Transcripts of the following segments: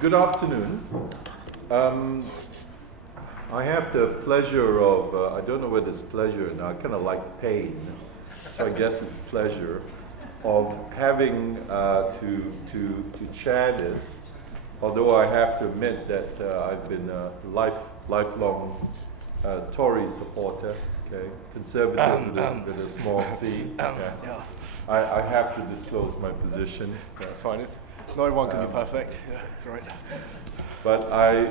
Good afternoon. I have the pleasure of, I don't know whether it's pleasure now, I kind of like pain, so I guess it's pleasure, of having to chair this, although I have to admit that I've been a lifelong Tory supporter, okay, conservative with a small c. Yeah. I have to disclose my position. That's fine. Not everyone can be perfect. Yeah, that's right. But I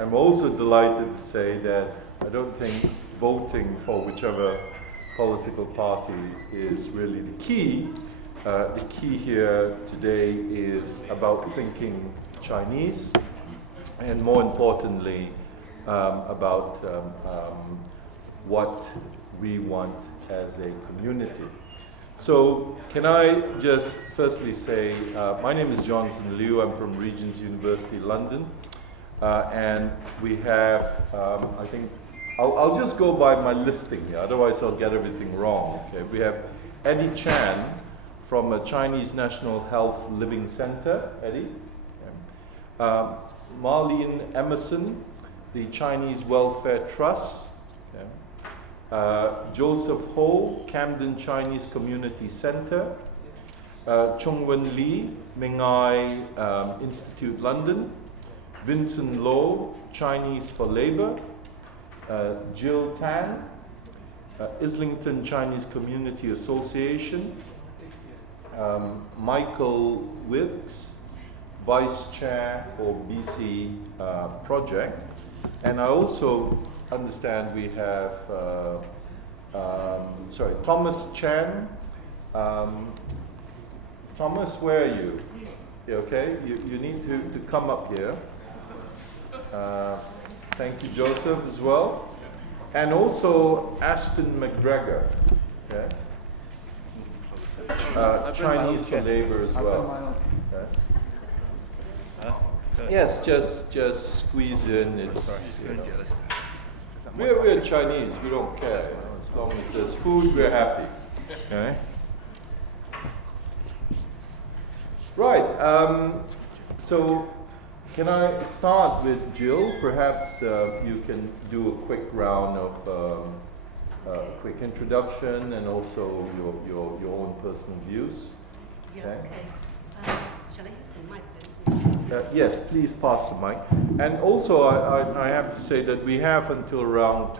am also delighted to say that I don't think voting for whichever political party is really the key. The key here today is about thinking Chinese, and more importantly, about what we want as a community. So can I just firstly say, my name is Jonathan Liu, I'm from Regent University, London, and we have, I think, I'll just go by my listing here, otherwise I'll get everything wrong. Okay? We have Ellie Chan from a Chinese National Health Living Center, Eddie. Okay. Merlene Emerson, the Chinese Welfare Trust. Okay. Joseph Ho, Camden Chinese Community Center. Chungwen Lee, Ming-Ai Institute, London. Winston Lo, Chinese for Labor. Gill Tan, Islington Chinese Community Association. Michael Wilkes, Vice Chair for BC Project. And I also understand we have, Thomas Chan. Thomas, where are you? Yeah, okay, you need to come up here. Thank you, Joseph, as well. And also Ashton Macgregor, okay? Chinese for Labor as well. Okay. Yes, just squeeze in. It's, we're Chinese, we don't care. As long as there's food, we're happy. Okay? Right, so can I start with Gill? Perhaps you can do a quick round of quick introduction and also your own personal views. Yeah, okay. Shall I use the mic then? Yes, please pass the mic. And also, I have to say that we have until around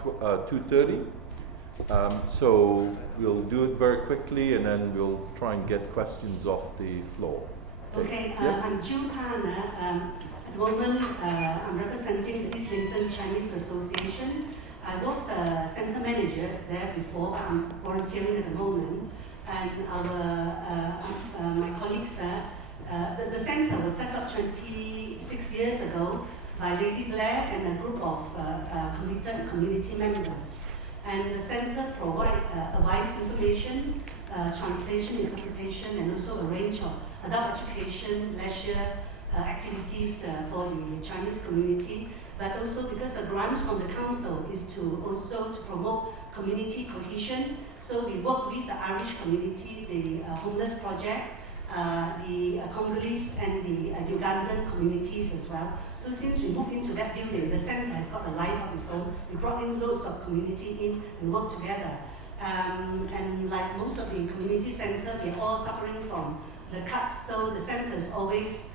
2:30. So we'll do it very quickly, and then we'll try and get questions off the floor. Okay, yeah? I'm Jill Tan. At the moment, I'm representing the Islington Chinese Association. I was a center manager there before, but I'm volunteering at the moment. And my colleagues, the center was set up 26 years ago by Lady Blair and a group of committed community members. And the center provides advice, information, translation, interpretation, and also a range of adult education, leisure activities for the Chinese community. But also because the grant from the council is to promote community cohesion. So we work with the Irish community, the homeless project, the Congolese and the Ugandan communities as well. So since we moved into that building, the centre has got a life of its own. We brought in loads of community in and worked together. And like most of the community centres, we're all suffering from the cuts. So the centre is always,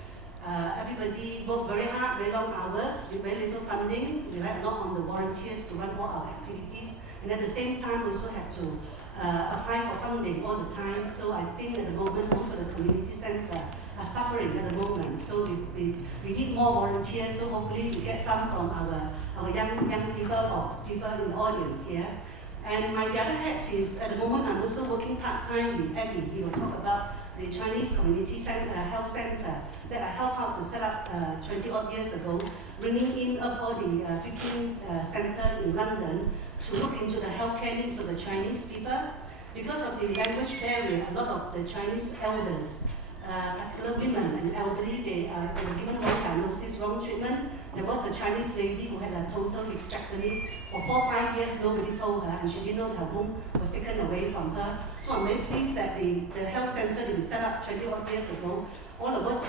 everybody work very hard, very long hours, with very little funding. We rely a lot on the volunteers to run all our activities. And at the same time, also have to apply for funding all the time. So I think at the moment, most of the community centres are suffering at the moment. So we need more volunteers. So hopefully we get some from our young people or people in the audience here. And my the other hat is, at the moment, I'm also working part-time with Eddie. He will talk about the Chinese Community Health Center that I helped out to set up 20 odd years ago, bringing in all the 15 centres in London to look into the healthcare needs of the Chinese people. Because of the language barrier, a lot of the Chinese elders, particularly women and elderly, they were given wrong diagnosis, wrong treatment. There was a Chinese lady who had a total hysterectomy. For 4 or 5 years, nobody told her, and she didn't know her womb was taken away from her. So I'm very pleased that the health center that we set up 21 years ago, all of us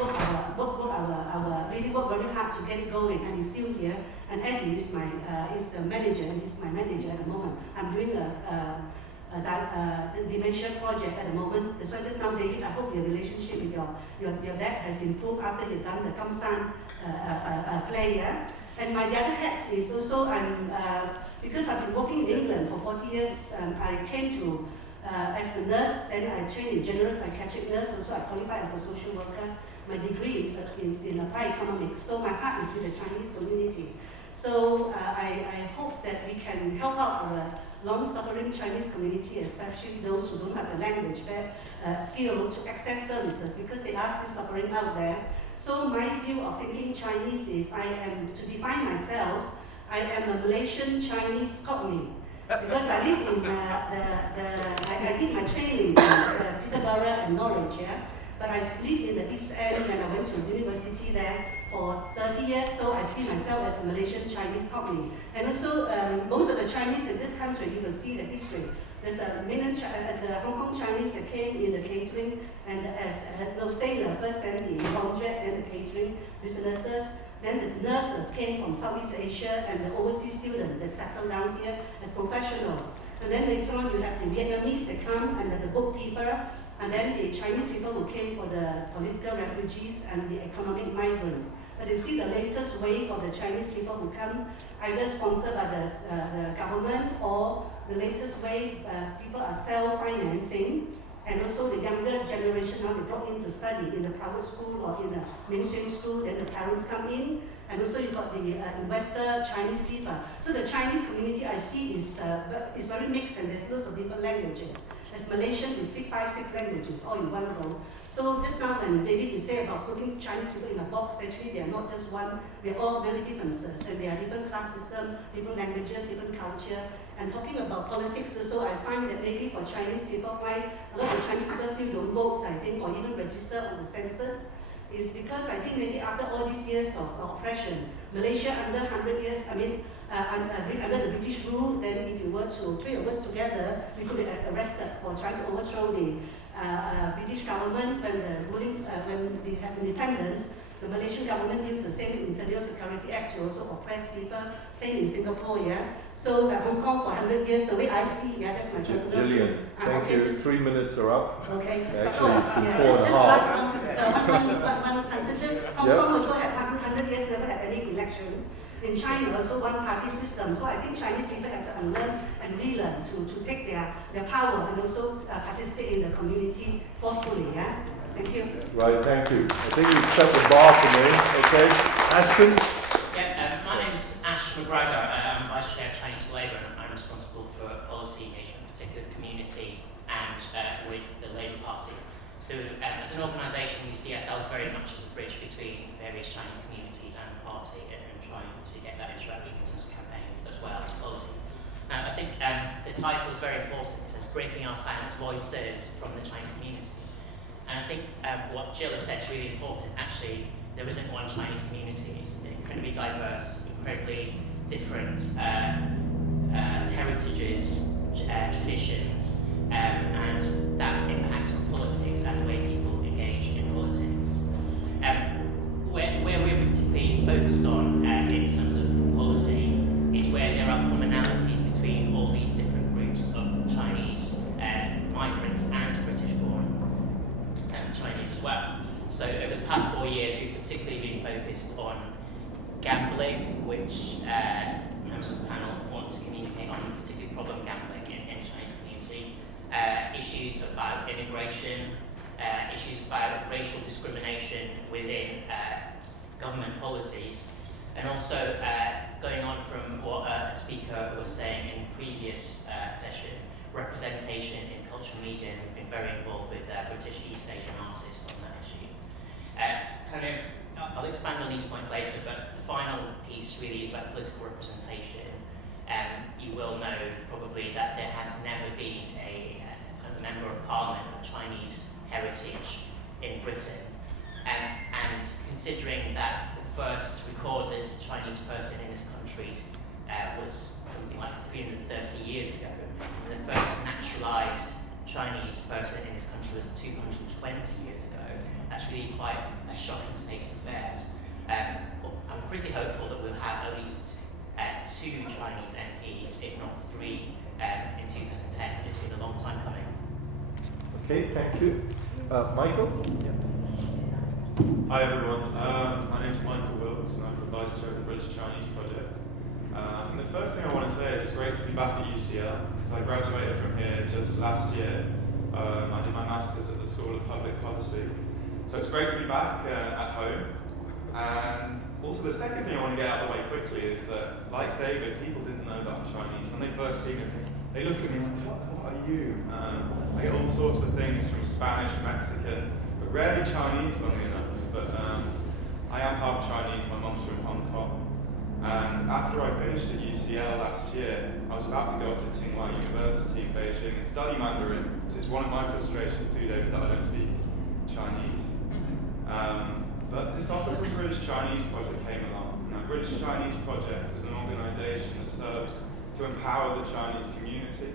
really worked very hard to get it going, and he's still here. And Eddie is the manager, and he's my manager at the moment. I'm doing the dementia project at the moment. So just now, David, I hope your relationship with your dad has improved after you've done the Kamsan play. Yeah? And my other hat is also because I've been working in England for 40 years. I came to as a nurse, then I trained in general psychiatric nurse. Also, I qualified as a social worker. My degree is in applied economics. So my heart is with the Chinese community. So I hope that we can help out our long-suffering Chinese community, especially those who don't have the language skill to access services, because they are still suffering out there. So my view of thinking Chinese is to define myself, I am a Malaysian Chinese Cockney. Because I live in I did my training in Peterborough and Norwich, yeah? But I live in the East End and I went to university there for 30 years, so I see myself as a Malaysian Chinese Cockney. And also, most of the Chinese in this country, you will see the history. There's a million the Hong Kong Chinese that came in the catering and as sailor first, then the laundrette, then the catering businesses. Then the nurses came from Southeast Asia and the overseas students that settled down here as professional. And then later on you have the Vietnamese that come and the bookkeeper, and then the Chinese people who came for the political refugees and the economic migrants. But you see the latest wave for the Chinese people who come either sponsored by the government or the latest wave people are self-financing. And also the younger generation now they brought in to study in the private school or in the mainstream school, then the parents come in. And also you've got the investor Chinese people. So the Chinese community I see is very mixed and there's lots of different languages. As Malaysian, we speak 5-6 languages all in one go. So just now when David you say about putting Chinese people in a box, actually they are not just one, we are all very differences. And they are different class system, different languages, different culture. And talking about politics also, I find that maybe for Chinese people, why a lot of Chinese people still don't vote, I think, or even register on the census, is because I think maybe after all these years of oppression, Malaysia under 100 years, under the British rule, then if you were to, 3 of us together, we could be arrested for trying to overthrow the British government when we had independence. The Malaysian government used the same Interior Security Act to also oppress people, same in Singapore, yeah. So Hong Kong for 100 years, the way I see, yeah, that's my personal Gillian, thank you. 3 minutes are up. Okay. Actually, it's been 4.5. One sentence. Hong Kong also had 100 years, never had any election. In China, also one-party system. So I think Chinese people have to unlearn and relearn to take their power and also participate in the community forcefully, yeah. Thank you. Right, thank you. I think you've set the bar for me, okay? Ashton? Yeah, my name's Ashton Macgregor. I'm Vice Chair of Chinese Labour and I'm responsible for policy engagement, particularly with the community and with the Labour Party. So as an organisation, we see ourselves very much as a bridge between various Chinese communities and the party and trying to get that interaction in terms of campaigns as well as policy. I think the title is very important. It says breaking our silent voices from the Chinese community. And I think what Gill has said is really important. Actually, there isn't one Chinese community. It's incredibly diverse, incredibly different heritages, traditions, and that impacts on politics and the way people engage in politics. Where we're particularly focused on in terms of policy is where there are commonalities between all these different groups of Chinese migrants and British-born Chinese as well. So over the past 4 years, we've particularly been focused on gambling, which members of the panel want to communicate on, particularly problem gambling in the Chinese community, issues about immigration, issues about racial discrimination within government policies, and also going on from what a speaker was saying in the previous session, representation in cultural media, and we've been very involved with British East Asian artists on that issue. I'll expand on these points later, but the final piece really is about political representation. You will know probably that there has never been a member of parliament of Chinese heritage in Britain. And considering that the first recorded Chinese person years ago. That's really quite a shocking state of affairs. I'm pretty hopeful that we'll have at least 2 Chinese MPs, if not 3, in 2010. It's been a long time coming. Okay, thank you. Michael? Yeah. Hi everyone, my name's Michael Wilkes and I'm the Vice Chair of the British Chinese Project. I think the first thing I want to say is it's great to be back at UCL because I graduated from here just last year. I did my Masters at the School of Public Policy. So it's great to be back at home. And also the second thing I want to get out of the way quickly is that, like David, people didn't know that I'm Chinese. When they first see me, they look at me like, what are you? I get all sorts of things from Spanish, Mexican, but rarely Chinese, funnily enough. But I am half Chinese, my mum's from Hong Kong. And after I finished at UCL last year, I was about to go off to Tsinghua University in Beijing and study Mandarin, which is one of my frustrations too, David, that I don't speak Chinese. But this offer from British Chinese Project came along. Now, British Chinese Project is an organisation that serves to empower the Chinese community.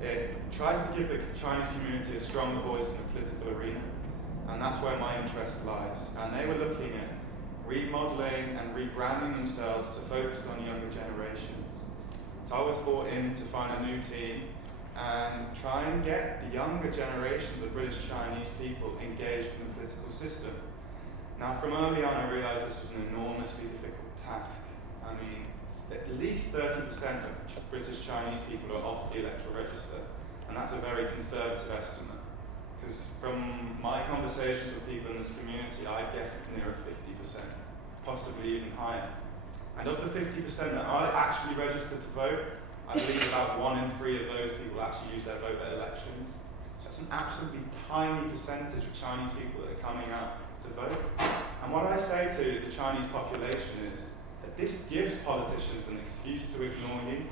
It tries to give the Chinese community a stronger voice in the political arena, and that's where my interest lies. And they were looking at remodelling and rebranding themselves to focus on younger generations. So I was brought in to find a new team and try and get the younger generations of British Chinese people engaged in the political system. Now, from early on, I realised this was an enormously difficult task. I mean, at least 30% of British Chinese people are off the electoral register, and that's a very conservative estimate. Because from my conversations with people in this community, I guess it's nearer 50%, possibly even higher. And of the 50% that are actually registered to vote, I believe about 1 in 3 of those people actually use their vote at elections. So that's an absolutely tiny percentage of Chinese people that are coming out to vote. And what I say to the Chinese population is that this gives politicians an excuse to ignore you.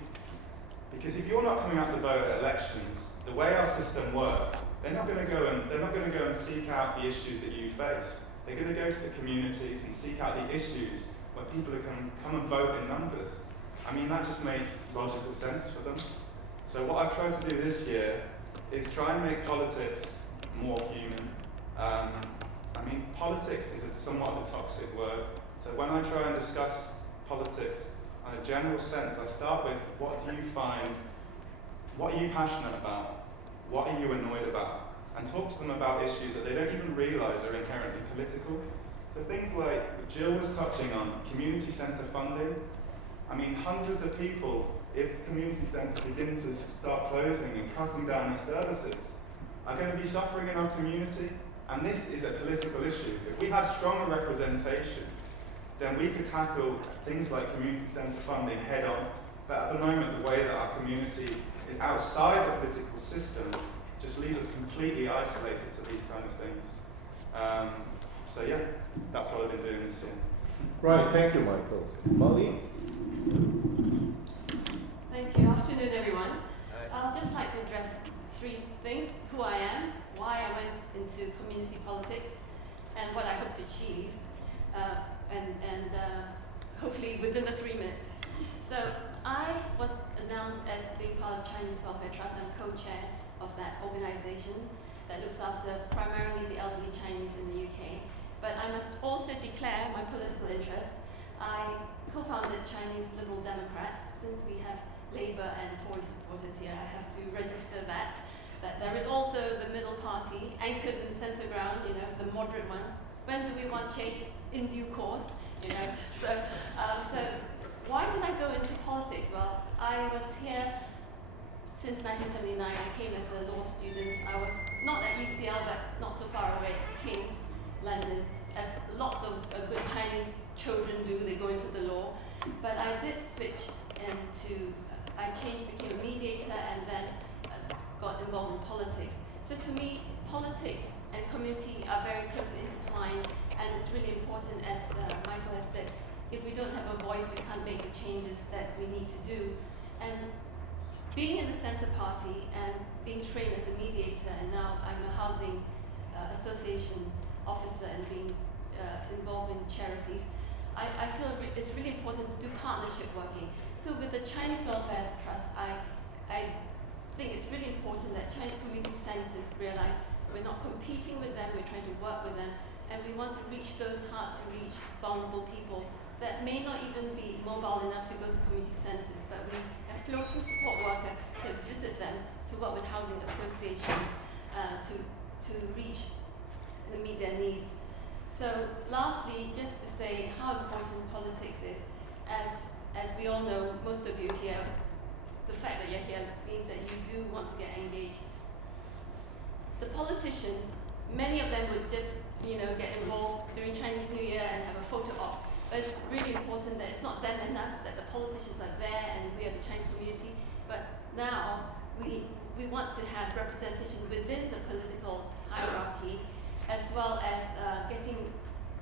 Because if you're not coming out to vote at elections, the way our system works, they're not going to go and seek out the issues that you face. They're going to go to the communities and seek out the issues where people are going to come and vote in numbers. I mean, that just makes logical sense for them. So what I've tried to do this year is try and make politics more human. I mean, politics is somewhat of a toxic word. So when I try and discuss politics in a general sense, I start with what do you find, what are you passionate about, what are you annoyed about, and talk to them about issues that they don't even realise are inherently political. So things like Gill was touching on, community centre funding. I mean, hundreds of people, if community centres begin to start closing and cutting down their services, are going to be suffering in our community. And this is a political issue. If we had stronger representation, then we could tackle things like community centre funding head on. But at the moment, the way that our community is outside the political system just leaves us completely isolated to these kind of things. So yeah, that's what I've been doing this year. Right, thank you, Michael. Molly? Thank you. Afternoon, everyone. I'll just like to address 3 things: who I am, why I went into community politics, and what I hope to achieve, and hopefully within the 3 minutes. So I was announced as being part of Chinese Welfare Trust. I'm co-chair of that organization that looks after primarily the elderly Chinese in the UK. But I must also declare my political interest. I co-founded Chinese Liberal Democrats. Since we have Labour and Tory supporters here, I have to register that there is also the middle party, anchored in centre ground, you know, the moderate one. When do we want change? In due course, you know. So why did I go into politics? Well, I was here since 1979. I came as a law student. I was not at UCL, but not so far away, King's, London, as lots of good Chinese children do. They go into the law. But I did switch into, I became a mediator, and then got involved in politics. So to me, politics and community are very closely intertwined, and it's really important, as Michael has said, if we don't have a voice, we can't make the changes that we need to do. And being in the centre party and being trained as a mediator, and now I'm a housing association officer and being involved in charities, I feel it's really important to do partnership working. So with the Chinese Welfare Trust, I think it's really important that Chinese community centres realize We're not competing with them, we're trying to work with them, and we want to reach those hard-to-reach, vulnerable people that may not even be mobile enough to go to community centres, but we have floating support worker to visit them, to work with housing associations, to reach and meet their needs. So lastly, just to say how important politics is, as we all know, most of you here, the fact that you're here means that you do want to get engaged. The politicians, many of them would just, get involved during Chinese New Year and have a photo op. But it's really important that it's not them and us, that the politicians are there and we are the Chinese community. But now we want to have representation within the political hierarchy, as well as getting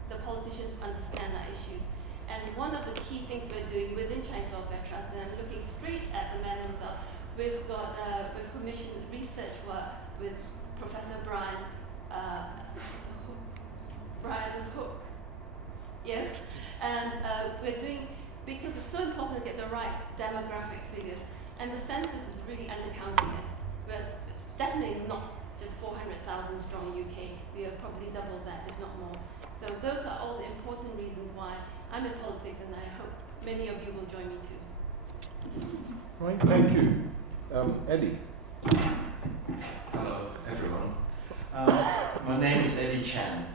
the politicians to understand our issues. And one of the key things we're doing within Chinese Welfare Trust, and I'm looking straight at the man himself, we've commissioned research work with Professor Brian Hook. Yes, and we're doing, because it's so important to get the right demographic figures, and the census is really undercounting us. We're definitely not just 400,000 strong in UK, we have probably doubled that, if not more. So those are all the important reasons why I'm in politics, and I hope many of you will join me too. Right, thank you. Ellie. Hello, everyone. My name is Ellie Chan.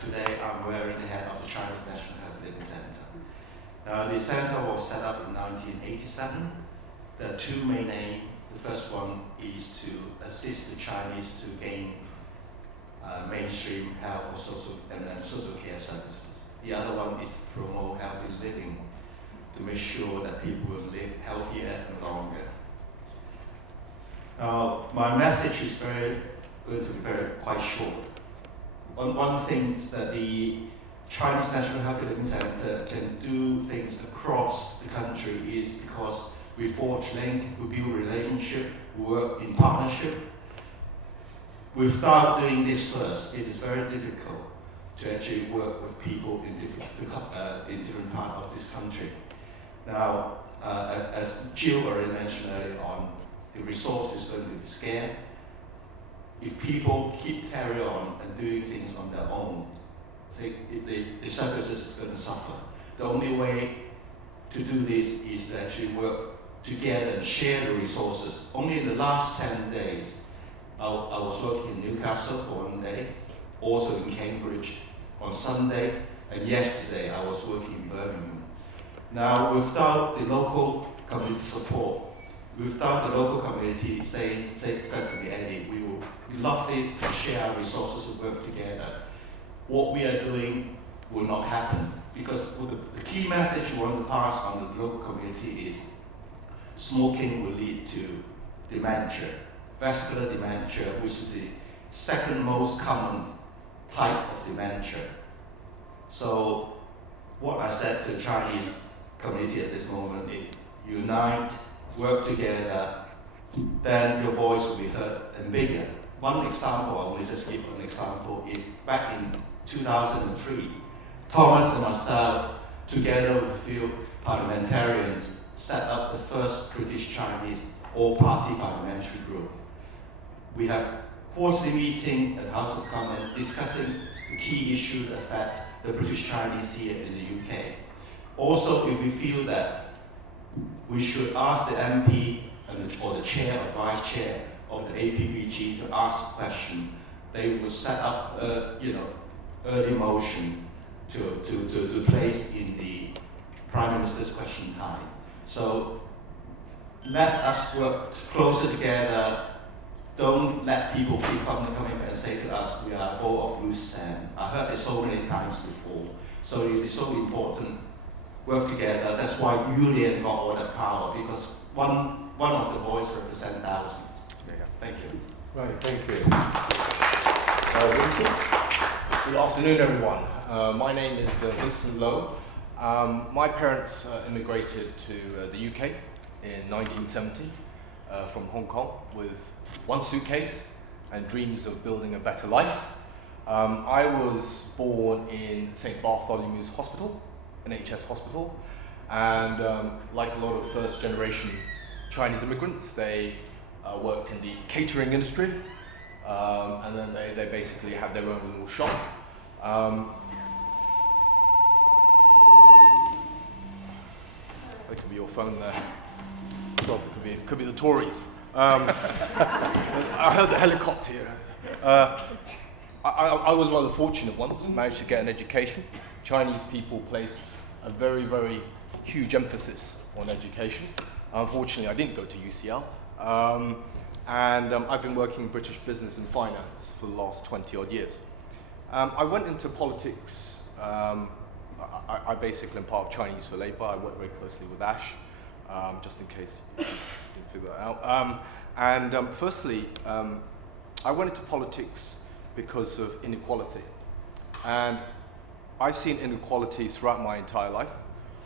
Today I'm wearing the hat of the Chinese National Health Living Center. Now, the center was set up in 1987. There are two main aims. The first one is to assist the Chinese to gain mainstream health or social care services. The other one is to promote healthy living, to make sure that people will live healthier and longer. Now, my message is going to be quite short. One thing is that the Chinese National Healthy Living Center can do things across the country is because we forge link, we build relationship, we work in partnership. Without doing this first, it is very difficult to actually work with people in different parts of this country. Now, as Gill already mentioned earlier on, the resource is going to be scarce. If people keep carrying on and doing things on their own, the services is going to suffer. The only way to do this is to actually work together and share the resources. Only in the last 10 days, I was working in Newcastle for 1 day, also in Cambridge on Sunday, and yesterday I was working in Birmingham. Now, without the local community support, without the local community saying to me, Eddie, we will be lovely to share our resources and work together. What we are doing will not happen, because the key message we want to pass on the local community is smoking will lead to dementia, vascular dementia, which is the second most common type of dementia. So what I said to the Chinese community at this moment is unite, work together, then your voice will be heard and bigger. One example, I will just give an example, is back in 2003, Thomas and myself, together with a few parliamentarians, set up the first British-Chinese all-party parliamentary group. We have quarterly meeting at the House of Commons discussing the key issues that affect the British Chinese here in the UK. Also, if we feel that we should ask the MP or the chair or vice chair of the APPG to ask a question, they will set up early motion to place in the Prime Minister's question time. So let us work closer together. Don't let people keep coming and say to us, we are full of loose sand. I heard it so many times before. So it is so important, work together. That's why Union got all that power, because one of the voices represents thousands. Yeah. Thank you. Right, thank you. Vincent? Good afternoon, everyone. My name is Winston Lo. My parents immigrated to the UK in 1970 from Hong Kong with one suitcase and dreams of building a better life. I was born in St. Bartholomew's Hospital, NHS hospital, and like a lot of first generation Chinese immigrants, they worked in the catering industry, and then they basically have their own little shop. It could be your phone there. Well, it could be the Tories. I heard the helicopter here. I was one of the fortunate ones, managed to get an education. Chinese people place a very, very huge emphasis on education. Unfortunately, I didn't go to UCL. And I've been working in British business and finance for the last 20 odd years. I went into politics. I basically am part of Chinese for Labour. I work very closely with Ash, just in case you didn't figure that out. Firstly, I went into politics because of inequality. And I've seen inequality throughout my entire life,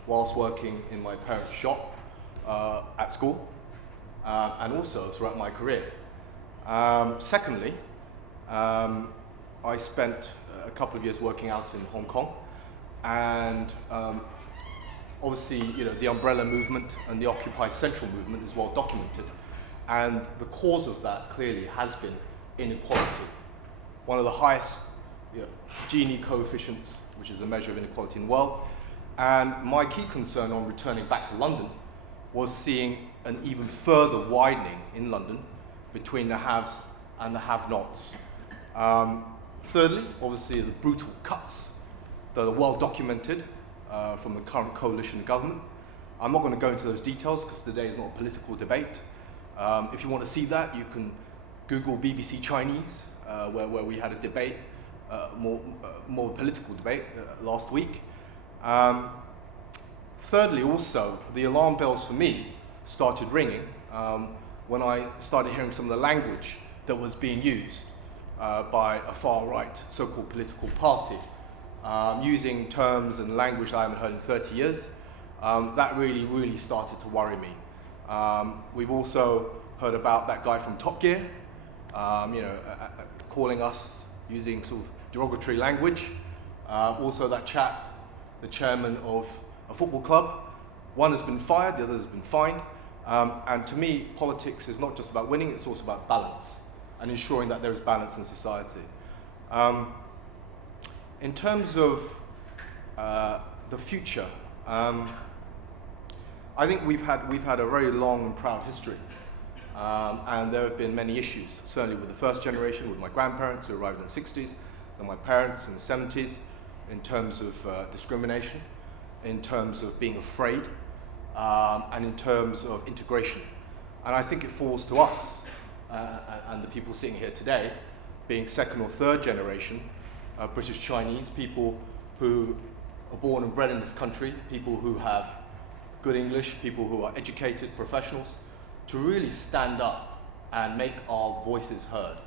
whilst working in my parents' shop at school, and also throughout my career. Secondly, I spent a couple of years working out in Hong Kong, and obviously, the umbrella movement and the Occupy Central movement is well documented, and the cause of that clearly has been inequality. One of the highest Gini coefficients, which is a measure of inequality in the world. And my key concern on returning back to London was seeing an even further widening in London between the haves and the have-nots. Thirdly, obviously, the brutal cuts that are well documented from the current coalition government. I'm not going to go into those details because today is not a political debate. If you want to see that, you can Google BBC Chinese, where we had a debate, more political debate last week. Thirdly, also, the alarm bells for me started ringing when I started hearing some of the language that was being used by a far-right so-called political party, using terms and language I haven't heard in 30 years. That really, really started to worry me. We've also heard about that guy from Top Gear, calling us using sort of derogatory language. Also that chap, the chairman of a football club, one has been fired, the other has been fined. And to me, politics is not just about winning, it's also about balance and ensuring that there is balance in society. In terms of the future, I think we've had a very long and proud history. And there have been many issues, certainly with the first generation, with my grandparents who arrived in the 60s, and my parents in the 70s, in terms of discrimination, in terms of being afraid, and in terms of integration. And I think it falls to us, and the people sitting here today, being second or third generation British Chinese, people who are born and bred in this country, people who have good English, people who are educated professionals, to really stand up and make our voices heard.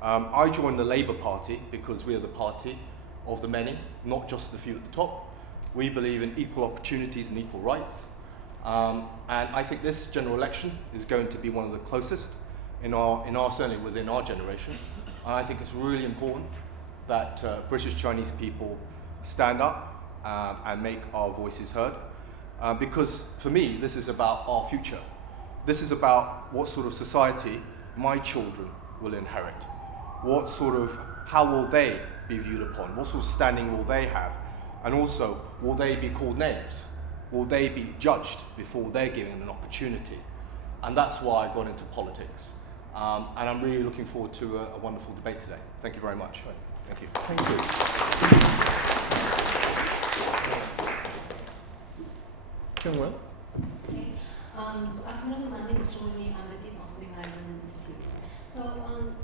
I joined the Labour Party because we are the party of the many, not just the few at the top. We believe in equal opportunities and equal rights. And I think this general election is going to be one of the closest certainly within our generation. And I think it's really important that British Chinese people stand up and make our voices heard. Because for me, this is about our future. This is about what sort of society my children will inherit. How will they be viewed upon? What sort of standing will they have? And also, will they be called names? Will they be judged before they're given an opportunity? And that's why I got into politics. And I'm really looking forward to a wonderful debate today. Thank you very much. Thank you. Thank you. Chungwen? Okay. Good afternoon. My name is Chungwen. I'm the Dean of Ming-Ai Institute. So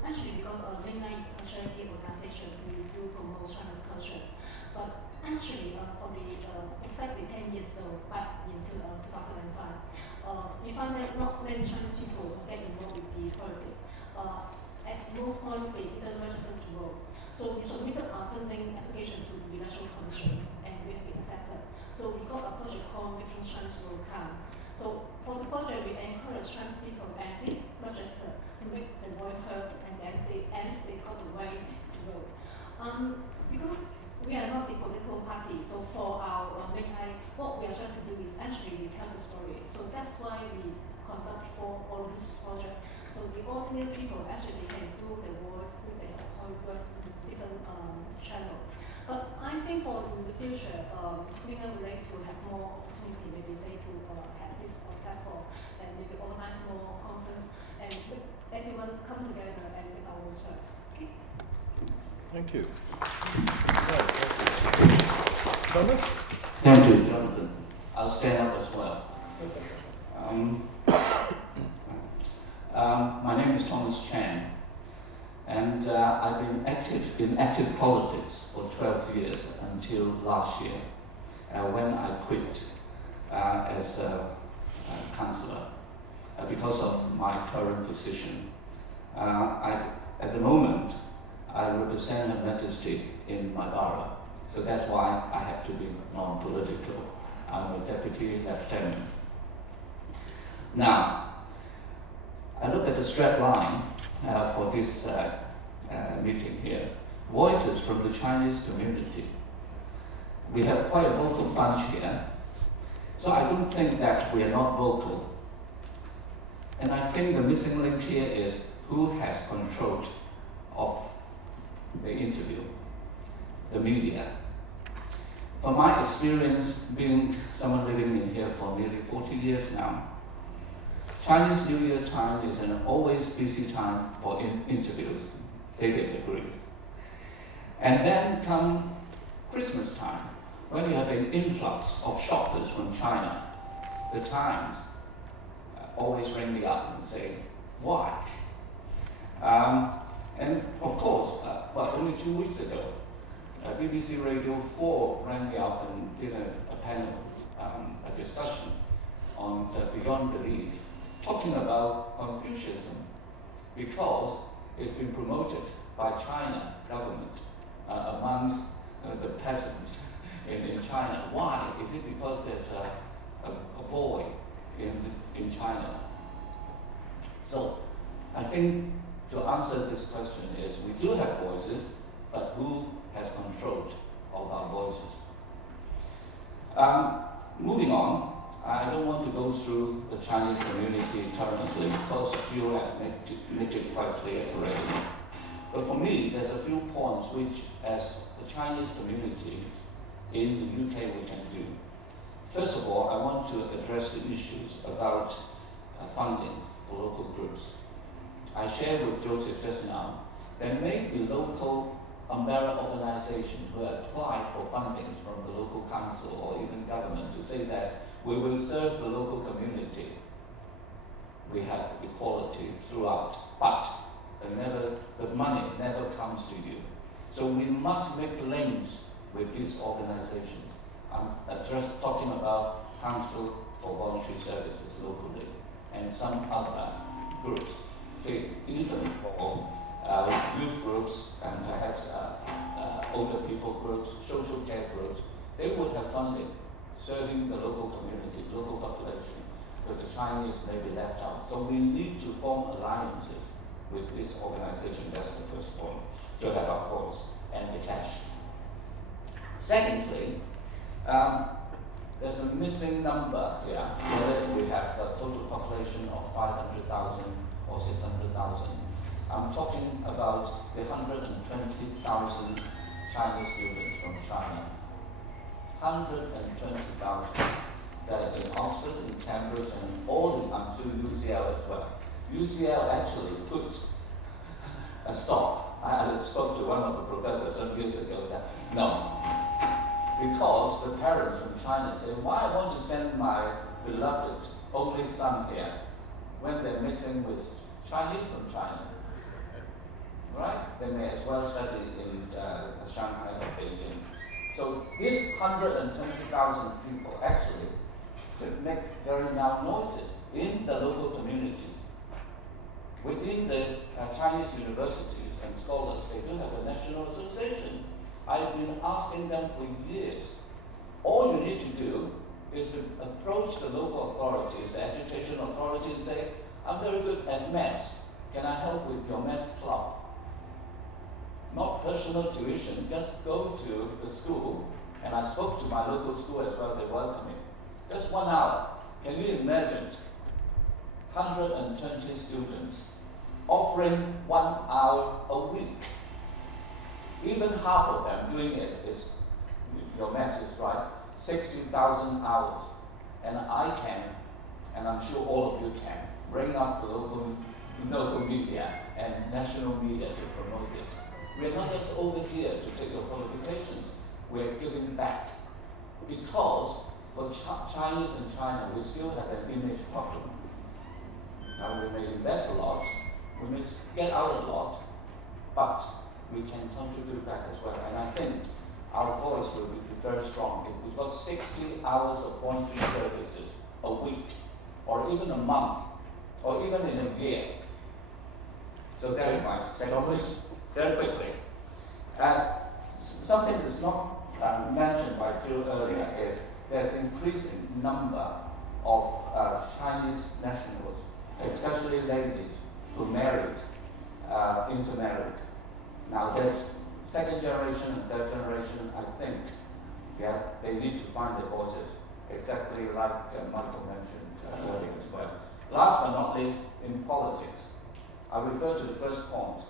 actually, because Ming-Ai is a charity organization, we do promote Chinese culture. But actually, for the exactly 10 years ago, back in 2005, we found that not many Chinese people get involved with the politics. At most point, they didn't register to vote. So we submitted our funding application to the Electoral Commission, and we have been accepted. So we got a project called Making Chinese Vote Count. So for the project, we encourage Chinese people at least register to make the voice heard, and then they got the right to vote. Because we are not the political party, so for our Ming-Ai, what we are trying to do is actually we tell the story. So that's why we conduct 4 oral history projects So the ordinary people actually can do the voice with their whole voice in different channel. But I think for in the future, Ming-Ai would like to have more opportunity, maybe say to have this platform and maybe organize more conference and make everyone come together and make our voice heard. Okay. Thank you. Right. Thomas? Thank you, Jonathan. I'll stand up as well. My name is Thomas Chang, and I've been active in active politics for 12 years until last year, when I quit as a councillor because of my current position. At the moment, I represent Her Majesty in my borough, so that's why I have to be non-political. I'm a deputy lieutenant. Now, I look at the strap line for this meeting here. Voices from the Chinese community. We have quite a vocal bunch here, so I don't think that we are not vocal. And I think the missing link here is who has control of the interview, the media. From my experience being someone living in here for nearly 40 years now, Chinese New Year time is an always busy time for interviews. David agrees. And then come Christmas time, when you have an influx of shoppers from China. The Times always ring me up and say, why? And of course, only 2 weeks ago, BBC Radio 4 rang me up and did a panel, a discussion on the Beyond Belief, talking about Confucianism, because it's been promoted by China government amongst the peasants in China. Why? Is it because there's a void in China? So I think to answer this question is we do have voices, but who has control of our voices? Moving on, I don't want to go through the Chinese community currently because Gill had made it quite clear already. But for me, there's a few points which, as the Chinese communities in the UK, we can do. First of all, I want to address the issues about funding for local groups. I shared with Joseph just now, there may be local umbrella organizations who apply for funding from the local council or even government to say that we will serve the local community. We have equality throughout, but the money never comes to you. So we must make links with these organizations. I'm just talking about Council for Voluntary Services locally and some other groups. Say, even for youth groups and perhaps older people groups, social care groups, they would have funding serving the local community, local population, but the Chinese may be left out. So we need to form alliances with this organization. That's the first point, to have our voice and the cash. Secondly, there's a missing number here, whether we have a total population of 500,000 or 600,000. I'm talking about the 120,000 Chinese students from China. 120,000 that are in Oxford, in Cambridge, and all through UCL as well. UCL actually put a stop. I spoke to one of the professors some years ago and said, no, because the parents from China say, why I want to send my beloved only son here when they're mixing with Chinese from China, right? They may as well study in Shanghai or Beijing. So these 120,000 people actually could make very loud noises in the local communities. Within the Chinese universities and scholars, they do have a national association. I've been asking them for years. All you need to do is to approach the local authorities, the education authorities, and say, I'm very good at maths. Can I help with your maths club? Not personal tuition, just go to the school, and I spoke to my local school as well, they welcome me. Just 1 hour. Can you imagine 120 students offering 1 hour a week. Even half of them doing it is, your math is right, 60,000 hours. And I can, and I'm sure all of you can, bring up the local media and national media to promote it. We're not just over here to take your qualifications, we're giving back. Because for Chinese in China, we still have an image problem. Now we may invest a lot, we may get out a lot, but we can contribute back as well. And I think our voice will be very strong. If we got 60 hours of voluntary services a week, or even a month, or even in a year. So that's my second point. Very quickly. Something that's not mentioned by Gill earlier is there's increasing number of Chinese nationals, especially ladies, who married, intermarried. Now there's second generation and third generation, I think, they need to find their voices, exactly like Michael mentioned earlier as well. Last but not least, in politics, I refer to the first point.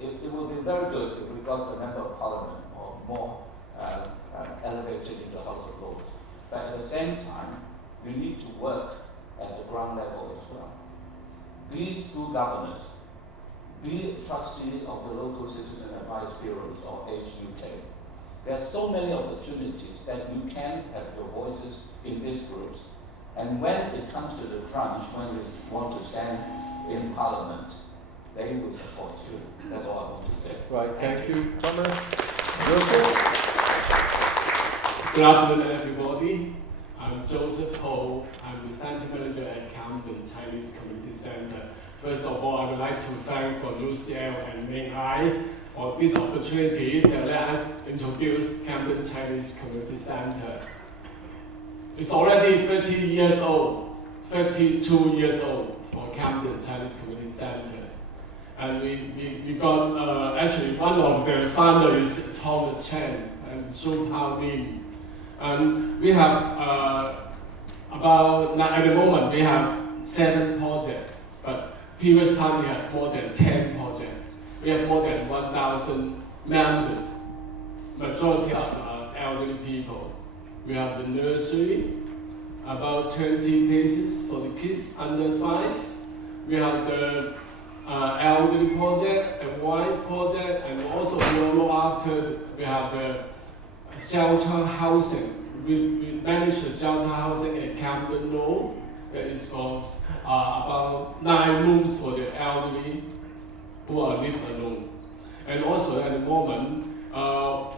It would be very good if we got the Member of Parliament or more elevated in the House of Lords. But at the same time, we need to work at the ground level as well. Be school governors, be a trustee of the local citizen advice bureaus or HUK. There are so many opportunities that you can have your voices in these groups. And when it comes to the crunch, when you want to stand in Parliament, they will support you. That's all I want to say. Right, thank you, Thomas. Joseph? Good afternoon, everybody. I'm Joseph Ho. I'm the Center Manager at Camden Chinese Community Center. First of all, I would like to thank for UCL and Ming-Ai for this opportunity to let us introduce Camden Chinese Community Center. It's already 30 years old, 32 years old for Camden Chinese Community Center. And we got, actually one of the founders is Thomas Chang and Sun Hao Lim. And we have at the moment we have 7 projects, but previous time we had more than 10 projects. We have more than 1,000 members. Majority are elderly people. We have the nursery, about 20 places for the kids under 5. We have the elderly project, a wise project, and also we look after, we have the shelter housing. We manage the shelter housing at Camden Road. That is for about 9 rooms for the elderly who are live alone. And also at the moment, I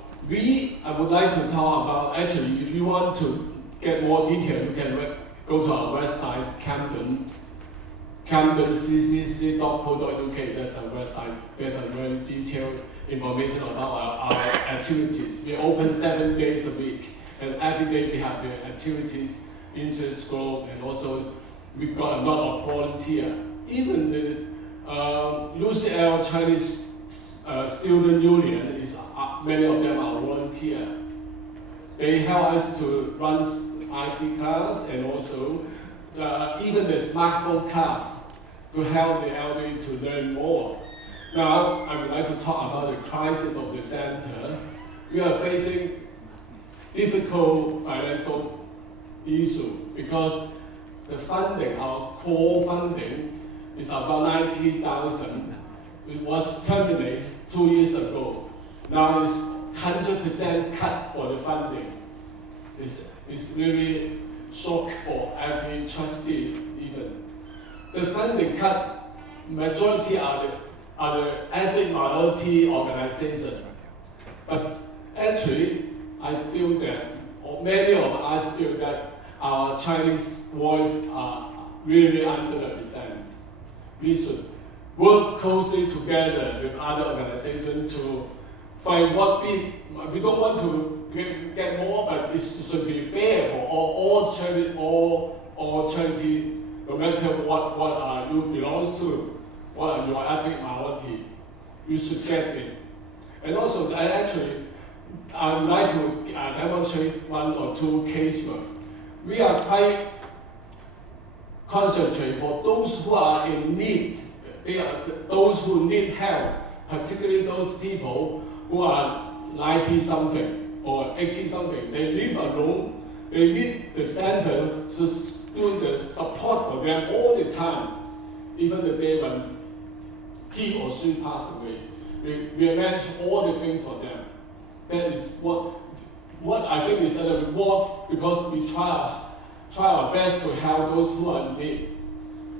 would like to talk about, actually, if you want to get more detail, you can go to our website, camdenccc.co.uk. That's our website. There's a very detailed information about our activities. We open 7 days a week, and every day we have the activities, interest group, and also we got a lot of volunteer. Even the UCL Chinese Student Union is many of them are volunteer. They help us to run IT class and also even the smartphone class to help the elderly to learn more. Now, I would like to talk about the crisis of the center. We are facing difficult financial issue because the funding, our core funding, is about 90,000. It was terminated 2 years ago. Now it's 100% cut for the funding. It's really shock for every trustee even. The funding cut, majority are the ethnic minority organizations. But actually, I feel that, or many of us feel that our Chinese voice are really underrepresented. We should work closely together with other organizations to find what we don't want to get more, but it should be fair for all charity, no matter what you belong to, what are your ethnic minority, you should get it. And also, I would like to demonstrate 1 or 2 casework. We are quite concentrated for those who are in need they are those who need help, particularly those people who are 90-something or 80-something. They live alone. They need the center to do the support for them all the time, even the day when he or she passed away. We arrange all the things for them. That is what I think is a reward, because we try our best to help those who are in need.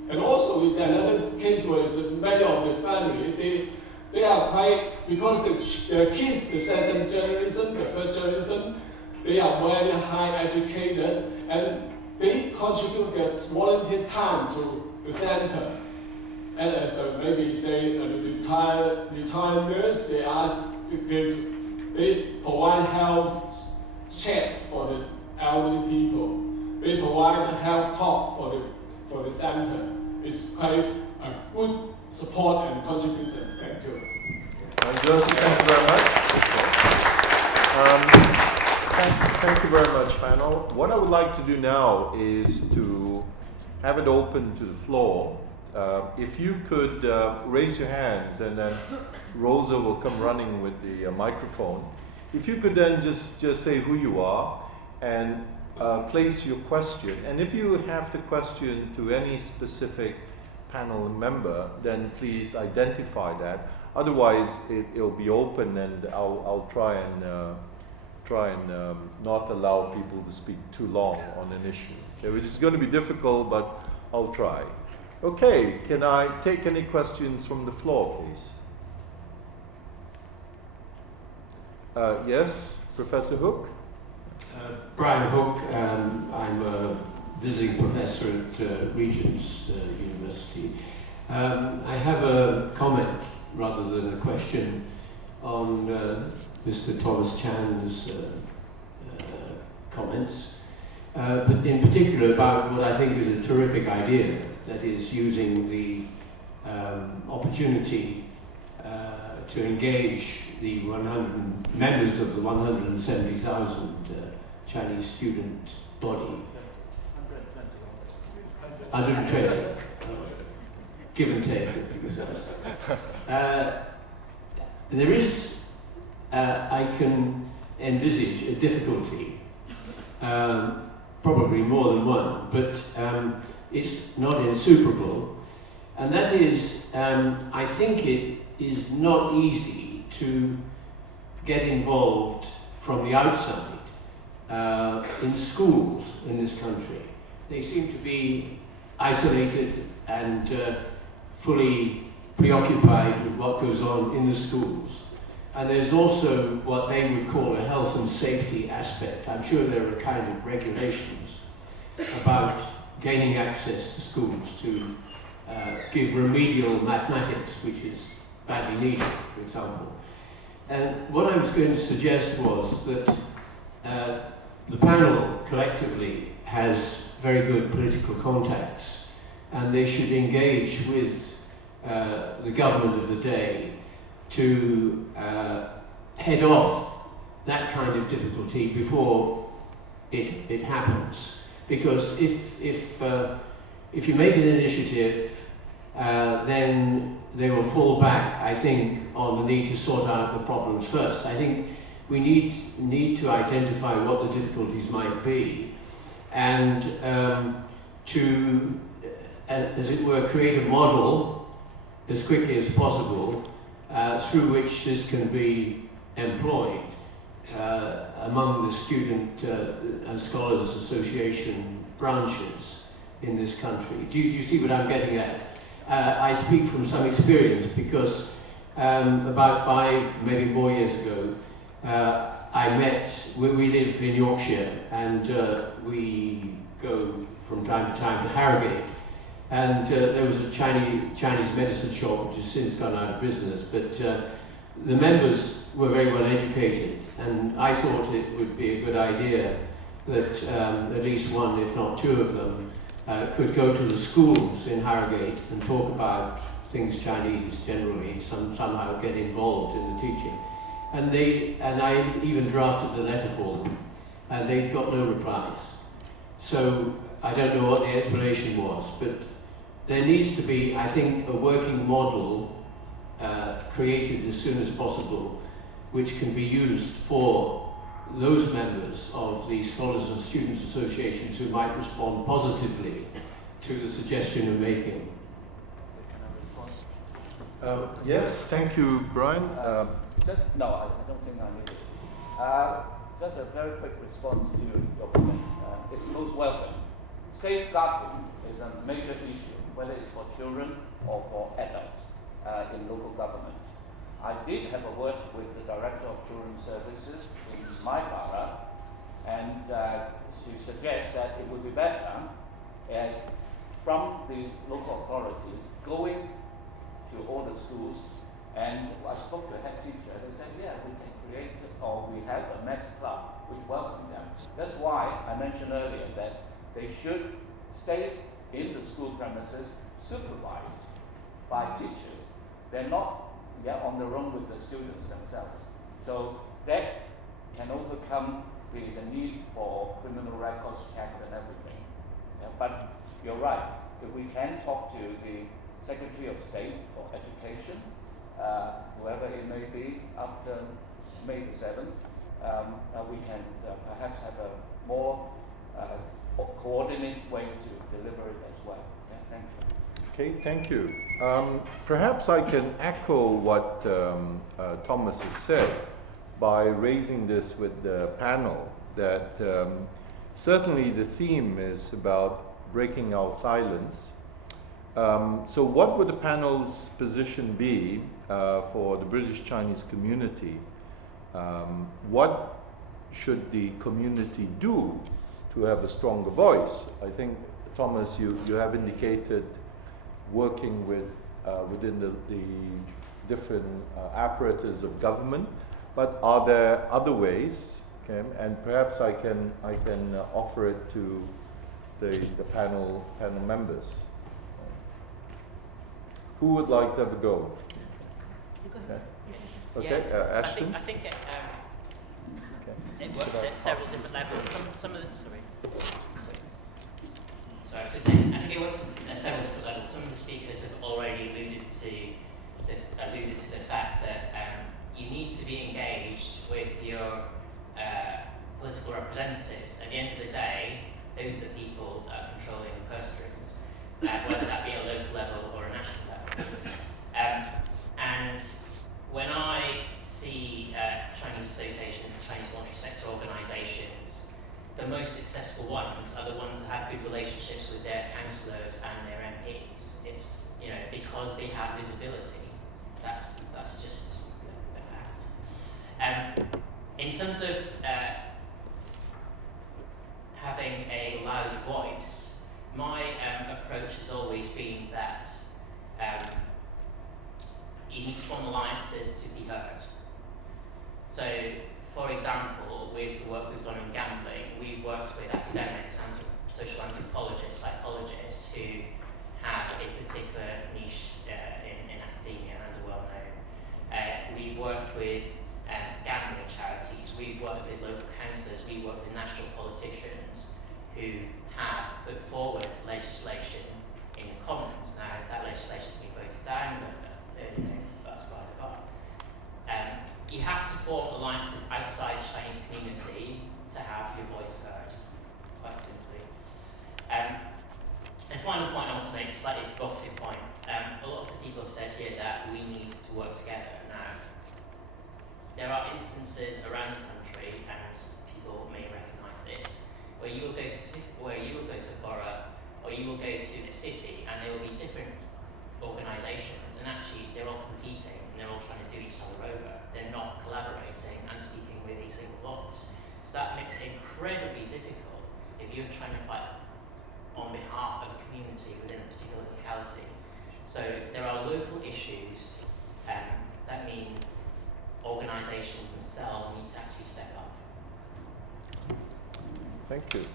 And also, another case where many of the family, they are quite, because the kids, the second generation, the third generation, they are very high educated, and they contribute their volunteer time to the center. And as maybe say a retired nurse, they provide health check for the elderly people. They provide health talk for the center. It's quite a good support and contribution. Thank you. Joseph, thank you very much. Thank you very much, panel. What I would like to do now is to have it open to the floor. If you could raise your hands, and then Rosa will come running with the microphone. If you could then just say who you are and place your question. And if you have the question to any specific panel member, then please identify that. Otherwise, it'll be open, and I'll try and not allow people to speak too long on an issue. Okay, which is going to be difficult, but I'll try. Okay, can I take any questions from the floor, please? Yes, Professor Hook? Brian Hook, I'm a visiting professor at Regent's University. I have a comment rather than a question on Mr. Thomas Chan's comments, but in particular about what I think is a terrific idea, that is using the opportunity to engage the members of the 170,000 Chinese student body. 120. Give and take, I think it says. There is, I can envisage a difficulty, probably more than one, but it's not insuperable, and that is, I think it is not easy to get involved from the outside in schools in this country. They seem to be isolated and fully preoccupied with what goes on in the schools. And there's also what they would call a health and safety aspect. I'm sure there are kind of regulations about gaining access to schools to give remedial mathematics, which is badly needed, for example. And what I was going to suggest was that the panel collectively has very good political contacts, and they should engage with the government of the day to head off that kind of difficulty before it happens. Because if you make an initiative, then they will fall back, I think, on the need to sort out the problems first. I think we need to identify what the difficulties might be, and to, as it were, create a model as quickly as possible through which this can be employed among the student and scholars association branches in this country. Do you see what I'm getting at? I speak from some experience because about 5, maybe more years ago, we live in Yorkshire, and we go from time to time to Harrogate. And there was a Chinese medicine shop which has since gone out of business, but the members were very well educated, and I thought it would be a good idea that at least one, if not two of them, could go to the schools in Harrogate and talk about things Chinese generally, somehow get involved in the teaching. And I even drafted the letter for them, and they got no replies. So I don't know what the explanation was, but there needs to be, I think, a working model created as soon as possible, which can be used for those members of the Scholars and Students Associations who might respond positively to the suggestion you're making. Yes, thank you, Brian. No, I don't think I need it. Just a very quick response to your comment. It's most welcome. Safeguarding is a major issue, whether it's for children or for adults in local government. I did have a word with the Director of Children's Services in my borough, and she suggests that it would be better from the local authorities going to all the schools, and I spoke to a head teacher, they said, yeah, we can create, or we have a maths club, which welcome them. That's why I mentioned earlier that they should stay in the school premises supervised by teachers. They're not on their own with the students themselves. So that can overcome the need for criminal records checks and everything. Yeah, but you're right, if we can talk to the Secretary of State for Education, whoever it may be, after May the 7th, we can perhaps have a more coordinated way to deliver it as well. Yeah, thank you. Okay, thank you. Perhaps I can echo what Thomas has said by raising this with the panel, that certainly the theme is about breaking our silence. So what would the panel's position be for the British Chinese community? What should the community do to have a stronger voice? I think, Thomas, you have indicated working with within the different apparatus of government, but are there other ways? Okay, and perhaps I can offer it to the panel members. Who would like to have a go? Okay, Ashton. I think it works at several different levels. Some of them, sorry, I was just saying, I think it works at several different levels. Some of the speakers have already alluded to the fact that you need to be engaged with your political representatives. At the end of the day, those are the people that are controlling the purse strings, whether that be at a local level or a national level. And when I see Chinese associations, Chinese voluntary sector organisations, the most successful ones are the ones that have good relationships with their councillors and their MPs. It's because they have visibility. That's just a fact. In terms of having a loud voice, my approach has always been that you need to form alliances to be heard. So, for example, with the work we've done in gambling, we've worked with academics and social anthropologists, psychologists who have a particular niche in academia and are well known. We've worked with gambling charities, we've worked with local councillors, we've worked with national politicians who have put forward legislation in the Commons. Now, that legislation has been voted down, but that's by the by. You have to form alliances outside the Chinese community to have your voice heard, quite simply. And final point I want to make, a slightly provocative point. A lot of the people have said here that we need to work together. Now, there are instances around the country, and people may recognise this, where you will go to a borough, or you will go to a city, and there will be different organisations, and actually they're all competing, and they're all trying to do each other over. They're not collaborating and speaking with a single voice. So that makes it incredibly difficult if you're trying to fight on behalf of a community within a particular locality. So there are local issues that mean organisations themselves need to actually step up. Thank you.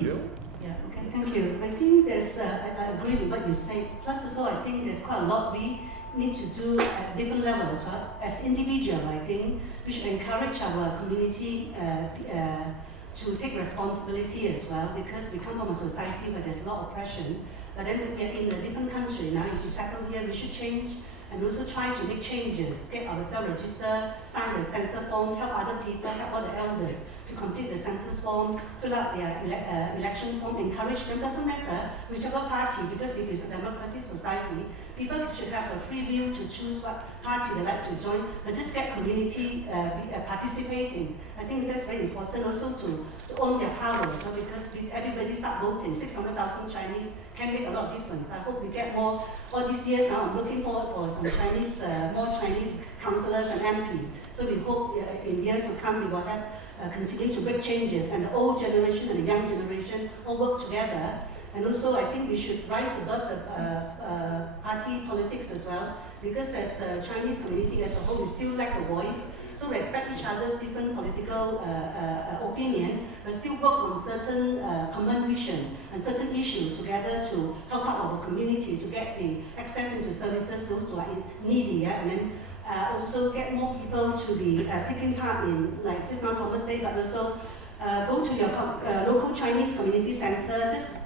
Gill? Yeah, okay, thank you. I think there's, I agree with what you say. Plus also, I think there's quite a lot we need to do at different levels. As individuals, I think we should encourage our community to take responsibility as well, because we come from a society where there's a lot of oppression. But then we are in a different country now. If we settle here, we should change and also try to make changes, get ourselves registered, sign the census form, help other people, help all the elders to complete the census form, fill out their election form, encourage them. Doesn't matter whichever party, because if it's a democratic society, people should have a free will to choose what party they like to join, but just get community participating. I think that's very important also to own their power, so because everybody start voting, 600,000 Chinese can make a lot of difference. I hope we get more. All these years now, I'm looking forward for some Chinese, more Chinese councillors and MP. So we hope in years to come we will have continue to make changes, and the old generation and the young generation all work together. And also, I think we should rise above the party politics as well, because as a Chinese community as a whole, we still lack a voice. So respect each other's different political opinion, but still work on certain common vision and certain issues together to help out our community to get the access into services, those who are needy, and then also get more people to be taking part in, like just now Thomas said, but also go to your local Chinese community center, just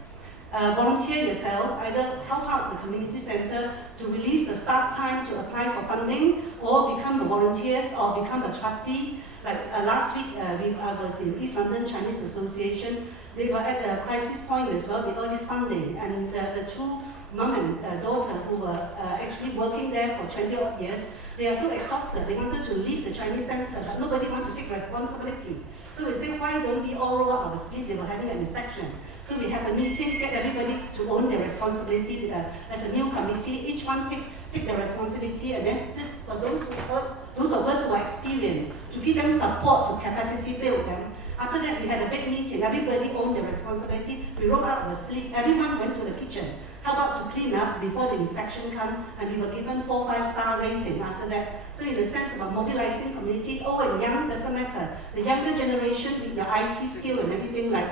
volunteer yourself, either help out the community center to release the staff time to apply for funding, or become a volunteers, or become a trustee. Like last week, I was in East London Chinese Association. They were at a crisis point as well with all this funding, and the two mom and daughter who were actually working there for 20 odd years, they are so exhausted. They wanted to leave the Chinese center, but nobody wanted to take responsibility. So we say, why don't we all roll up our sleeve? They were having an inspection. So we have a meeting, get everybody to own their responsibility with us. As a new committee, each one take their responsibility, and then just for those of us who are experienced, to give them support to capacity build them. After that, we had a big meeting. Everybody owned their responsibility. We rolled up our sleeve. Everyone went to the kitchen, helped out to clean up before the inspection come, and we were given 4-5-star rating after that. So in the sense of mobilizing community, old and young, doesn't matter. The younger generation with your IT skill and everything, like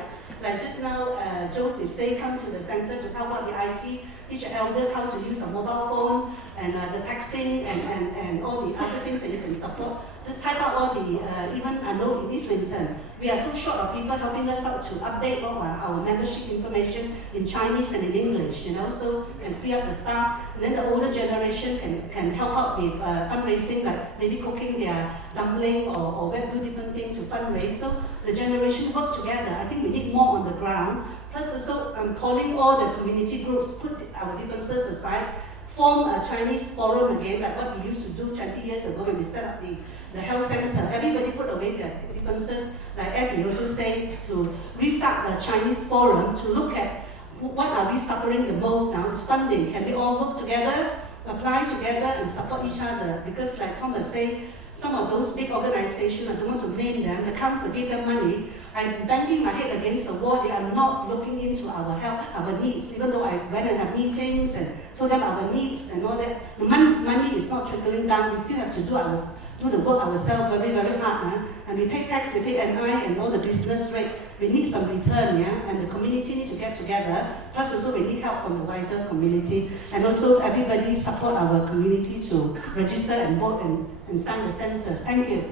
just now, Joseph say, come to the center to help out the IT, teach elders how to use a mobile phone, and the texting, and all the other things that you can support. Just type out all the, even I know in Islington, we are so short of people helping us out to update all our membership information in Chinese and in English, so can free up the staff. And then the older generation can help out with fundraising, like maybe cooking their dumpling or do different things to fundraise. So the generation work together. I think we need more on the ground. Plus also, I'm calling all the community groups, put our differences aside, form a Chinese forum again, like what we used to do 20 years ago when we set up the health center. Everybody put away their differences, like Ellie also say, to restart the Chinese forum to look at what are we suffering the most now. It's funding. Can we all work together, apply together, and support each other? Because like Thomas say, some of those big organizations, I don't want to name them, the council gave them money. I'm banging my head against the wall. They are not looking into our health, our needs, even though I went and have meetings and told them our needs and all that. The money is not trickling down. We still have to do the work ourselves very, very hard. And we pay tax, we pay NI and all the business rate. We need some return, and the community need to get together. Plus also we need help from the wider community. And also everybody support our community to register and vote and sign the census. Thank you.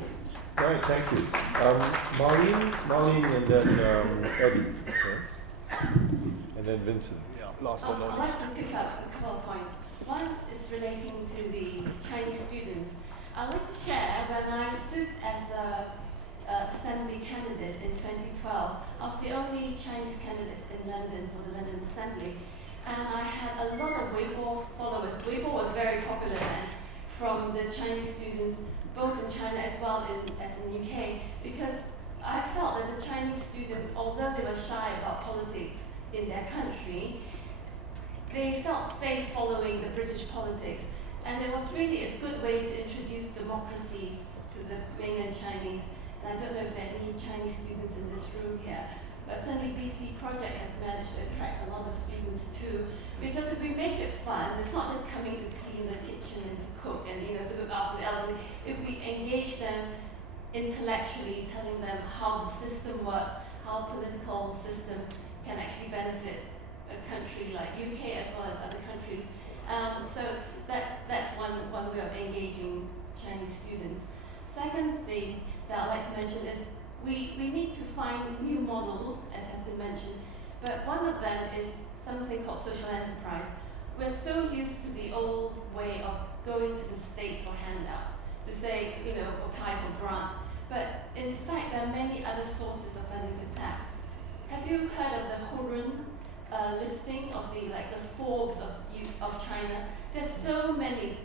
All right, thank you. Marlene, and then Eddie. Okay. And then Vincent. Yeah, last but not I'd like least. to pick up a couple of points. One is relating to the Chinese students. I'd like to share when I stood as a Assembly candidate in 2012. I was the only Chinese candidate in London for the London Assembly, and I had a lot of Weibo followers. Weibo was very popular then from the Chinese students, both in China as well as in the UK, because I felt that the Chinese students, although they were shy about politics in their country, they felt safe following the British politics, and it was really a good way to introduce democracy to the mainland Chinese. And I don't know if there are any Chinese students in this room here, but certainly BC Project has managed to attract a lot of students too, because if we make it fun, it's not just coming to clean the kitchen and to cook and to look after the elderly. If we engage them intellectually, telling them how the system works, how political systems can actually benefit a country like UK as well as other countries. So that's one way of engaging Chinese students. Second thing that I'd like to mention is we need to find new models, as has been mentioned, but one of them is something called social enterprise. We're so used to the old way of going to the state for handouts, to say, apply for grants. But in fact, there are many other sources of funding to tap. Have you heard of the Hurun listing of the Forbes of China? There's so many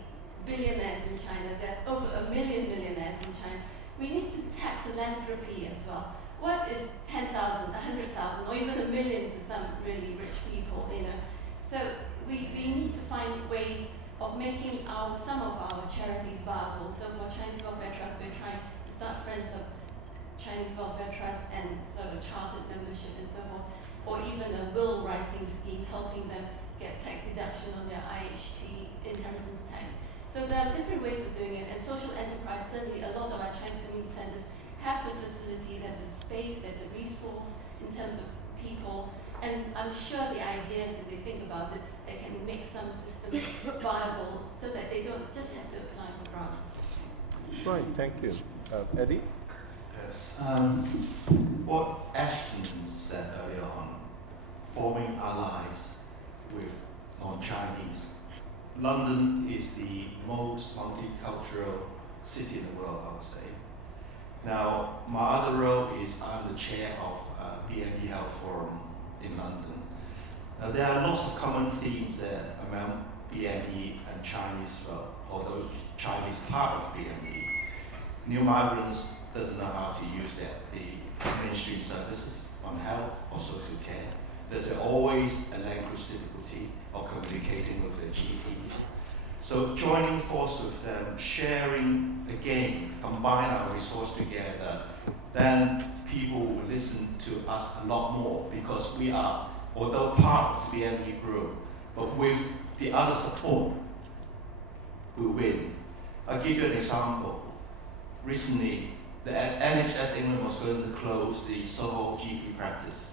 billionaires in China. There are over 1 million millionaires in China. We need to tap philanthropy as well. What is 10,000, 100,000, or even 1 million to some really rich people? So we need to find ways of making some of our charities viable. So for Chinese Welfare Trust, we're trying to start Friends of Chinese Welfare Trust and sort of chartered membership and so forth, or even a will writing scheme helping them get tax deduction on their IHT inheritance tax. So there are different ways of doing it, and social enterprise, certainly a lot of our Chinese community centers have the facility, they have the space, they have the resource in terms of people, and I'm sure the ideas, if they think about it, they can make some systems viable so that they don't just have to apply for grants. Right, thank you. Eddie? Yes. What Ashton said earlier on, forming allies with non-Chinese. London is the most multicultural city in the world, I would say. Now, my other role is I'm the chair of BNB Health Forum in London. Now, there are lots of common themes there among BNB and Chinese, although Chinese part of BNB. New migrants doesn't know how to use the mainstream services on health or social care. There's always a language difficulty of communicating with their GPs. So joining forces with them, sharing again, combine our resources together, then people will listen to us a lot more because we are, although part of the BNB group, but with the other support, we win. I'll give you an example. Recently, the NHS England was going to close the Soho GP practice.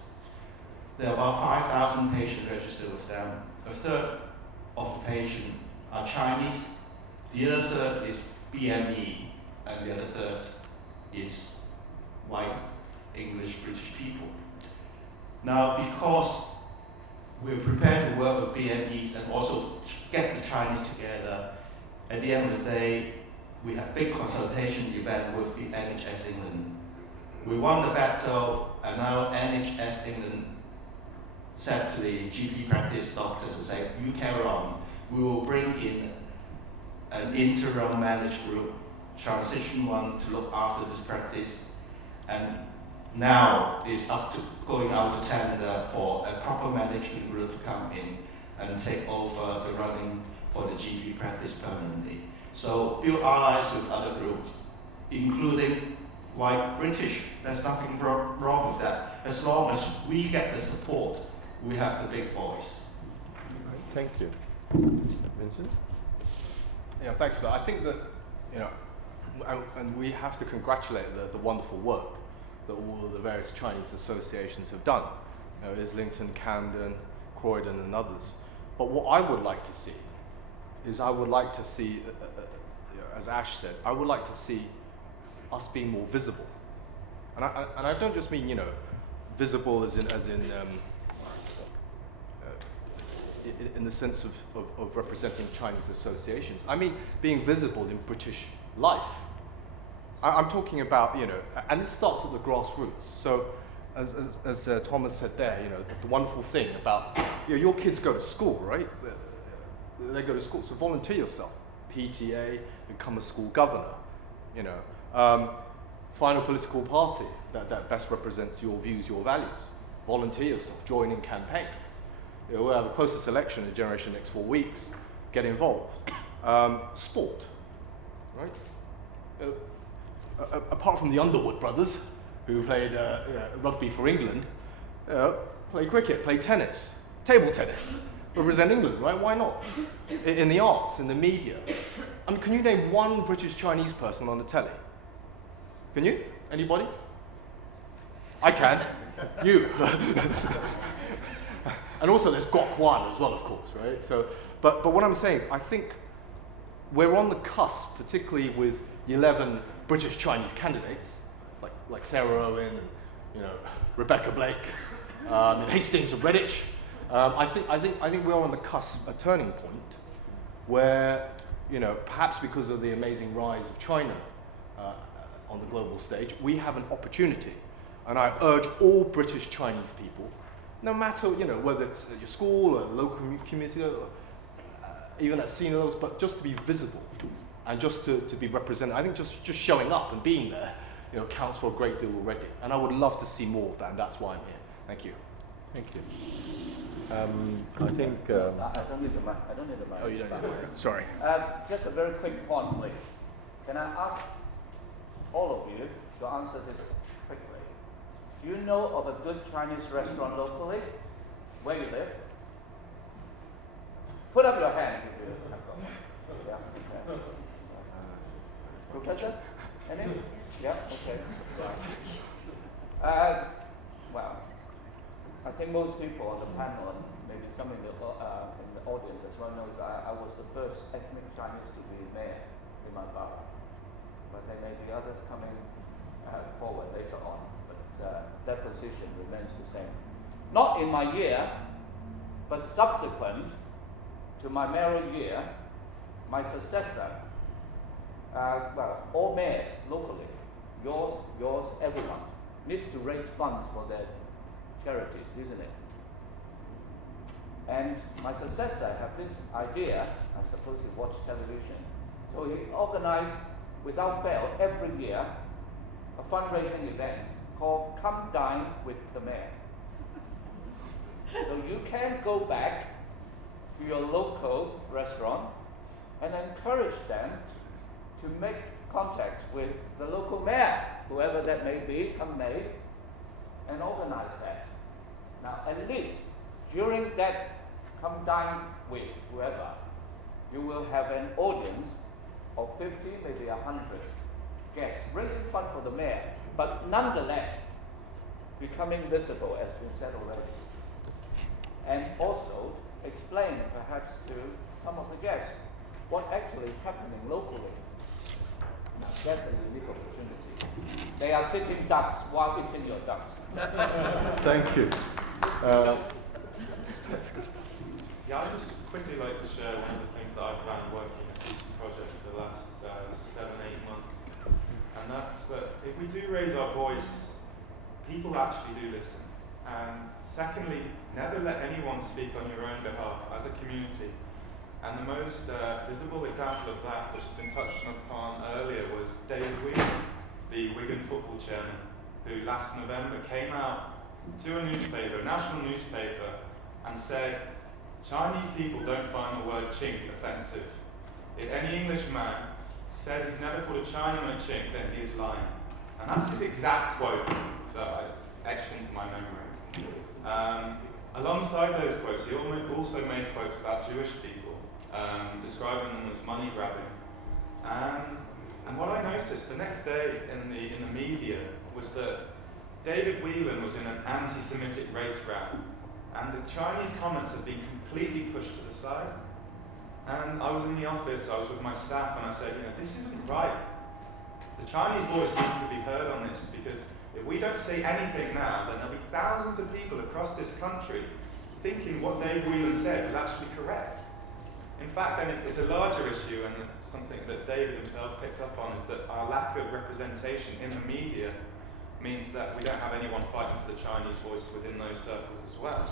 There are about 5,000 patients registered with them. A third of the patients are Chinese, the other third is BME, and the other third is white English British people. Now, because we're prepared to work with BMEs and also get the Chinese together, at the end of the day, we had a big consultation event with the NHS England. We won the battle, and now NHS England said to the GP practice doctors and say, you carry on. We will bring in an interim managed group, transition one to look after this practice, and now it's up to going out to tender for a proper management group to come in and take over the running for the GP practice permanently. So build allies with other groups, including white British. There's nothing wrong with that. As long as we get the support, we have the big voice. Thank you. Vincent? Yeah, thanks for that. I think that, and we have to congratulate the wonderful work that all of the various Chinese associations have done. Islington, Camden, Croydon, and others. But what I would like to see is as Ash said, I would like to see us being more visible. And I don't just mean, visible as in the sense of representing Chinese associations. I mean being visible in British life. I'm talking about, and it starts at the grassroots. So as Thomas said there, the wonderful thing about, your kids go to school, right? They go to school, so volunteer yourself. PTA, become a school governor, find a political party that best represents your views, your values. Volunteer yourself, join in campaigns. We'll have the closest election in Generation Next 4 weeks. Get involved. Sport, right? Apart from the Underwood brothers, who played rugby for England, play cricket, play tennis, table tennis, represent England, right? Why not? In the arts, in the media. I mean, can you name one British Chinese person on the telly? Can you? Anybody? I can. You. And also there's Kwok as well, of course, right? So, but what I'm saying is, I think we're on the cusp, particularly with 11 British Chinese candidates, like like Sarah Owen, and, you know, Rebecca Blake, and Hastings of Redbridge. I think we're on the cusp, a turning point, where, you know, perhaps because of the amazing rise of China on the global stage, we have an opportunity. And I urge all British Chinese people, no matter, you know, whether it's at your school or local community, or, even at senior levels, but just to be visible and just to be represented. I think just showing up and being there, you know, counts for a great deal already. And I would love to see more of that, and that's why I'm here. Thank you. Thank you. I think... I don't need the mic. I don't need the mic. Oh, you don't need the mic. Sorry. Just a very quick point, please. Can I ask all of you to answer this quickly? Do you know of a good Chinese restaurant locally? Where you live? Put up your hands if you have got one. Yeah, okay. Professor? Any? Yeah, okay. Well, I think most people on the panel, and maybe some in the audience as well, knows I was the first ethnic Chinese to be mayor in my borough. But there may be others coming forward later on, but that position remains the same. Not in my year, but subsequent to my mayoral year, my successor, all mayors locally, yours, everyone's, needs to raise funds for their charities, isn't it? And my successor had this idea, I suppose he watched television, so he organized, without fail, every year, a fundraising event called Come Dine with the Mayor. So you can go back to your local restaurant and encourage them to make contacts with the local mayor, whoever that may be, come May, and organize that. Now, at least during that come dine with whoever, you will have an audience of 50, maybe 100 guests, raising fund for the mayor, but nonetheless becoming visible, as been said already. And also explain perhaps to some of the guests what actually is happening locally. Now, that's a unique opportunity. They are sitting ducks while eating your ducks. Thank you. Yeah, I'd just quickly like to share one of the things that I've found working at PC Project for the last 7-8 months. And that's that if we do raise our voice, people actually do listen. And secondly, never let anyone speak on your own behalf as a community. And the most visible example of that, which has been touched upon earlier, was David Whelan, the Wigan football chairman, who last November came out to a newspaper, a national newspaper, and said, Chinese people don't find the word chink offensive. If any Englishman says he's never called a Chinaman a chink, then he is lying. And that's his exact quote, so I etched into my memory. Alongside those quotes, he also made quotes about Jewish people, describing them as money grabbing. And what I noticed the next day in the media was that David Whelan was in an anti-Semitic race grab, and the Chinese comments had been completely pushed to the side. And I was in the office, I was with my staff, and I said, this isn't right. The Chinese voice needs to be heard on this, because if we don't say anything now, then there'll be thousands of people across this country thinking what David Whelan said was actually correct. In fact, then it's a larger issue, and something that David himself picked up on, is that our lack of representation in the media means that we don't have anyone fighting for the Chinese voice within those circles as well.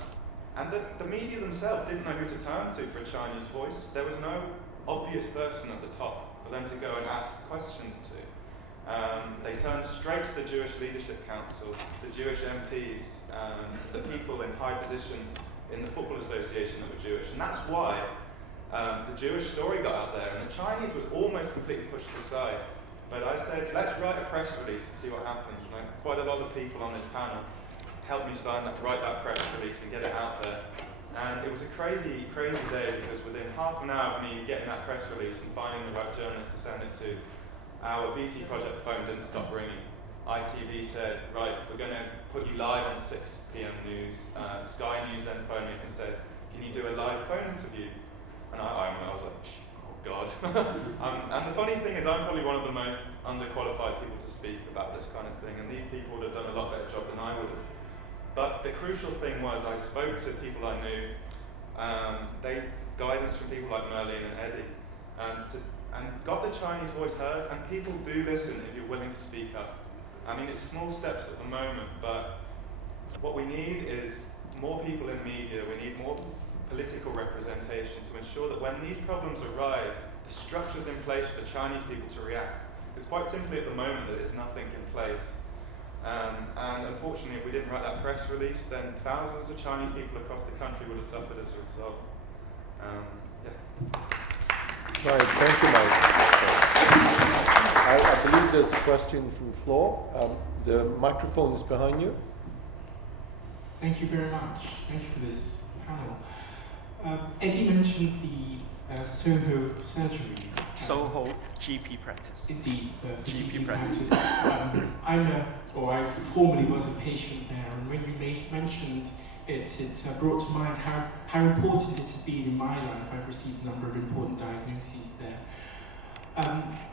And the media themselves didn't know who to turn to for a Chinese voice. There was no obvious person at the top for them to go and ask questions to. They turned straight to the Jewish Leadership Council, the Jewish MPs, the people in high positions in the Football Association that were Jewish. And that's why the Jewish story got out there, and the Chinese was almost completely pushed aside. But I said, let's write a press release and see what happens. And quite a lot of people on this panel helped me write that press release and get it out there. And it was a crazy, crazy day, because within half an hour of me getting that press release and finding the right journalist to send it to, our BC Project phone didn't stop ringing. ITV said, right, we're going to put you live on 6 p.m. news. Sky News then phoned me and said, can you do a live phone interview? And I was like, God. And the funny thing is, I'm probably one of the most underqualified people to speak about this kind of thing, and these people would have done a lot better job than I would have. But the crucial thing was I spoke to people I knew, guidance from people like Merlene and Eddie, and got the Chinese voice heard, and people do listen if you're willing to speak up. I mean, it's small steps at the moment, but what we need is more people in media, we need more political representation to ensure that when these problems arise, the structure's in place for the Chinese people to react. It's quite simply at the moment that there's nothing in place. And unfortunately, if we didn't write that press release, then thousands of Chinese people across the country would have suffered as a result. Right, thank you, Mike. I believe there's a question from the floor. The microphone is behind you. Thank you very much. Thank you for this panel. Eddie mentioned the Soho surgery. Soho GP practice. Indeed, GP practice. I formerly was a patient there, and when you mentioned it brought to mind how important it had been in my life. I've received a number of important diagnoses there.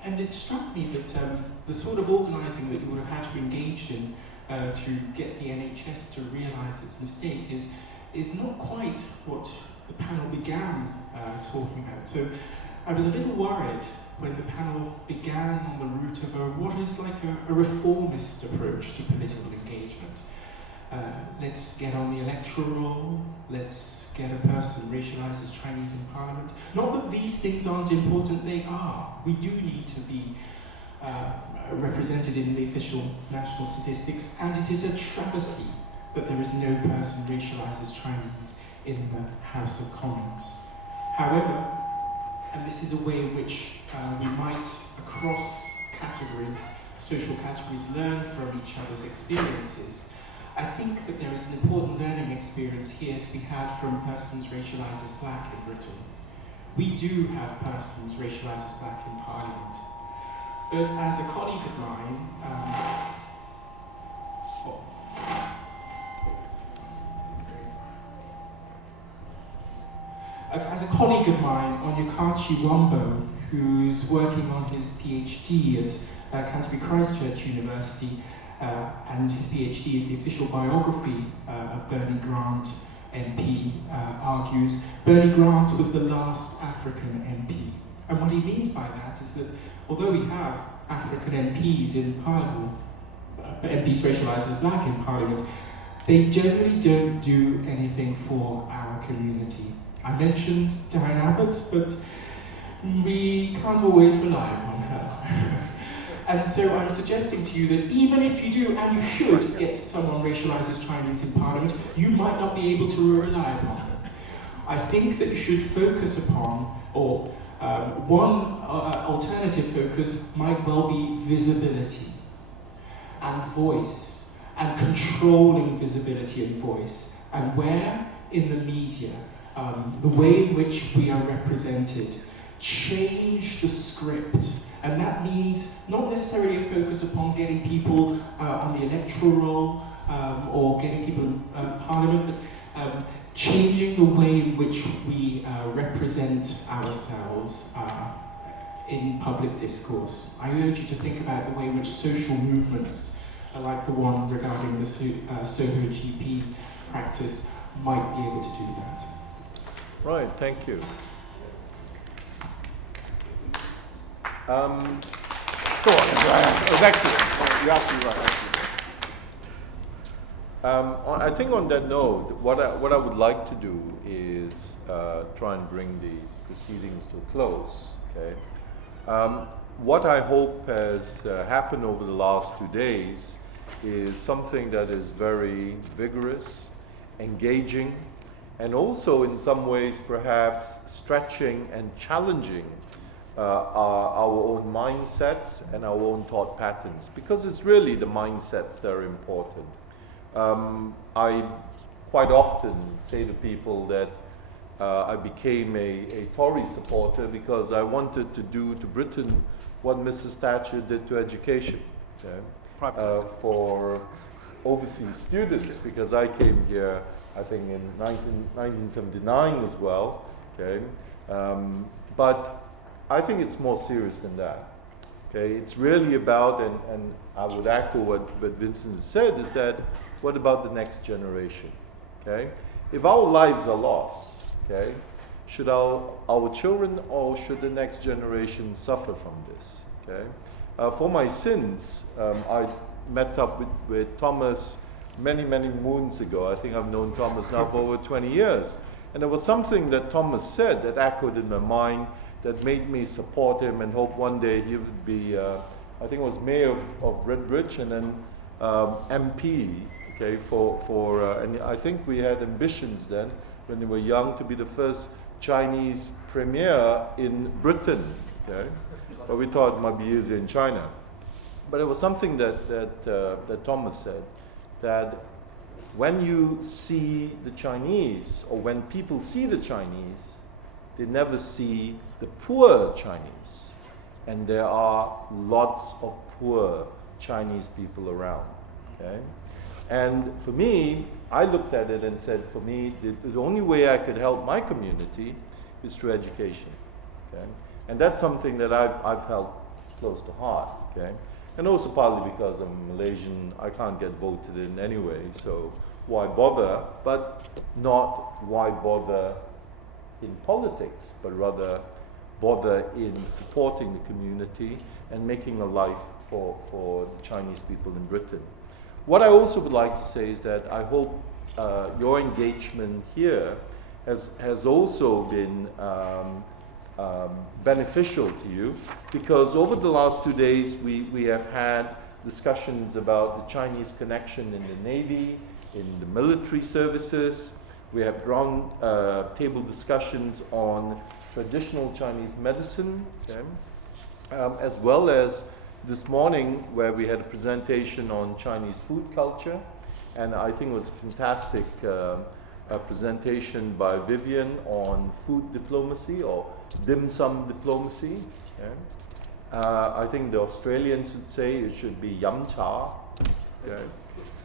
And it struck me that the sort of organising that you would have had to engage in to get the NHS to realise its mistake is not quite what the panel began talking about. So I was a little worried when the panel began on the route of what is like a reformist approach to political engagement. Let's get on the electoral roll, let's get a person racialised as Chinese in Parliament. Not that these things aren't important, they are. We do need to be represented in the official national statistics, and it is a travesty that there is no person racialised as Chinese in the House of Commons. However, and this is a way in which we might, across categories, social categories, learn from each other's experiences, I think that there is an important learning experience here to be had from persons racialised as black in Britain. We do have persons racialised as black in Parliament. But as a colleague of mine, Onyekachi Wambo, who's working on his PhD at Canterbury Christchurch University, and his PhD is the official biography of Bernie Grant MP, argues Bernie Grant was the last African MP. And what he means by that is that although we have African MPs in Parliament, MPs racialised as black in Parliament, they generally don't do anything for our community. I mentioned Diane Abbott, but we can't always rely upon her. And so I'm suggesting to you that even if you do, and you should, get someone racialised as Chinese in Parliament, you might not be able to rely upon them. I think that you should focus upon, or one alternative focus might well be visibility and voice, and controlling visibility and voice, and where in the media, the way in which we are represented, change the script. And that means not necessarily a focus upon getting people on the electoral roll or getting people in Parliament, but changing the way in which we represent ourselves in public discourse. I urge you to think about the way in which social movements, like the one regarding the Soho GP practice, might be able to do that. Right, thank you. Go on, Brian. It was excellent. You're absolutely right. I think on that note, what I would like to do is try and bring the proceedings to a close. Okay. What I hope has happened over the last 2 days is something that is very vigorous, engaging, and also in some ways perhaps stretching and challenging our own mindsets and our own thought patterns, because it's really the mindsets that are important. I quite often say to people that I became a Tory supporter because I wanted to do to Britain what Mrs. Thatcher did to education, okay? For overseas students, because I came here, I think, in 1979 as well, okay? But I think it's more serious than that. Okay, it's really about, and I would echo what Vincent said, is that what about the next generation? Okay, if our lives are lost, okay, should our children or should the next generation suffer from this? Okay, for my sins, I met up with Thomas many moons ago. I think I've known Thomas now for over 20 years, and there was something that Thomas said that echoed in my mind, that made me support him and hope one day he would be, I think it was mayor of Redbridge and then MP, okay, and I think we had ambitions then, when they were young, to be the first Chinese premier in Britain, okay, but we thought it might be easier in China. But it was something that Thomas said, that when you see the Chinese, or when people see the Chinese, they never see the poor Chinese. And there are lots of poor Chinese people around. Okay? And for me, I looked at it and said, for me, the only way I could help my community is through education. Okay? And that's something that I've held close to heart. Okay? And also partly because I'm Malaysian, I can't get voted in anyway, so why bother? But not why bother in politics, but rather bother in supporting the community and making a life for the Chinese people in Britain. What I also would like to say is that I hope your engagement here has also been beneficial to you, because over the last 2 days we have had discussions about the Chinese connection in the Navy, in the military services. We have round table discussions on traditional Chinese medicine, okay? As well as this morning where we had a presentation on Chinese food culture, and I think it was a fantastic presentation by Vivian on food diplomacy or dim sum diplomacy. Okay? I think the Australians would say it should be yum cha. Okay?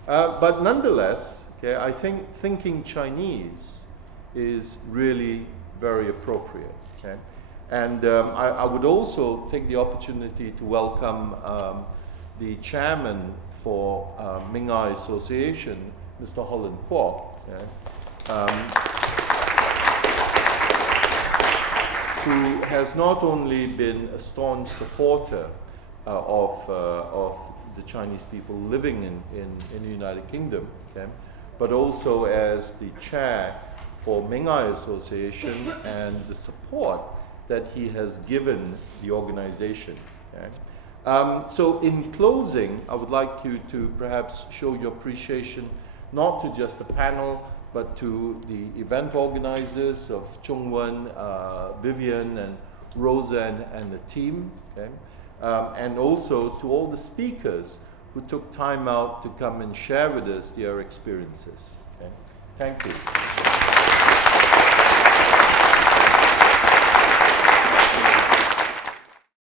But nonetheless, okay, I think thinking Chinese is really very appropriate. Okay? And I would also take the opportunity to welcome the chairman for Ming-Ai Association, Mr. Holland Kwok, okay? Who has not only been a staunch supporter of the Chinese people living in the United Kingdom, okay, but also as the chair for Ming-Ai Association and the support that he has given the organization. Okay. So in closing, I would like you to perhaps show your appreciation not to just the panel, but to the event organizers of Chungwen, Vivian, and Rosa, and the team, okay? And also to all the speakers who took time out to come and share with us their experiences. Okay? Thank you.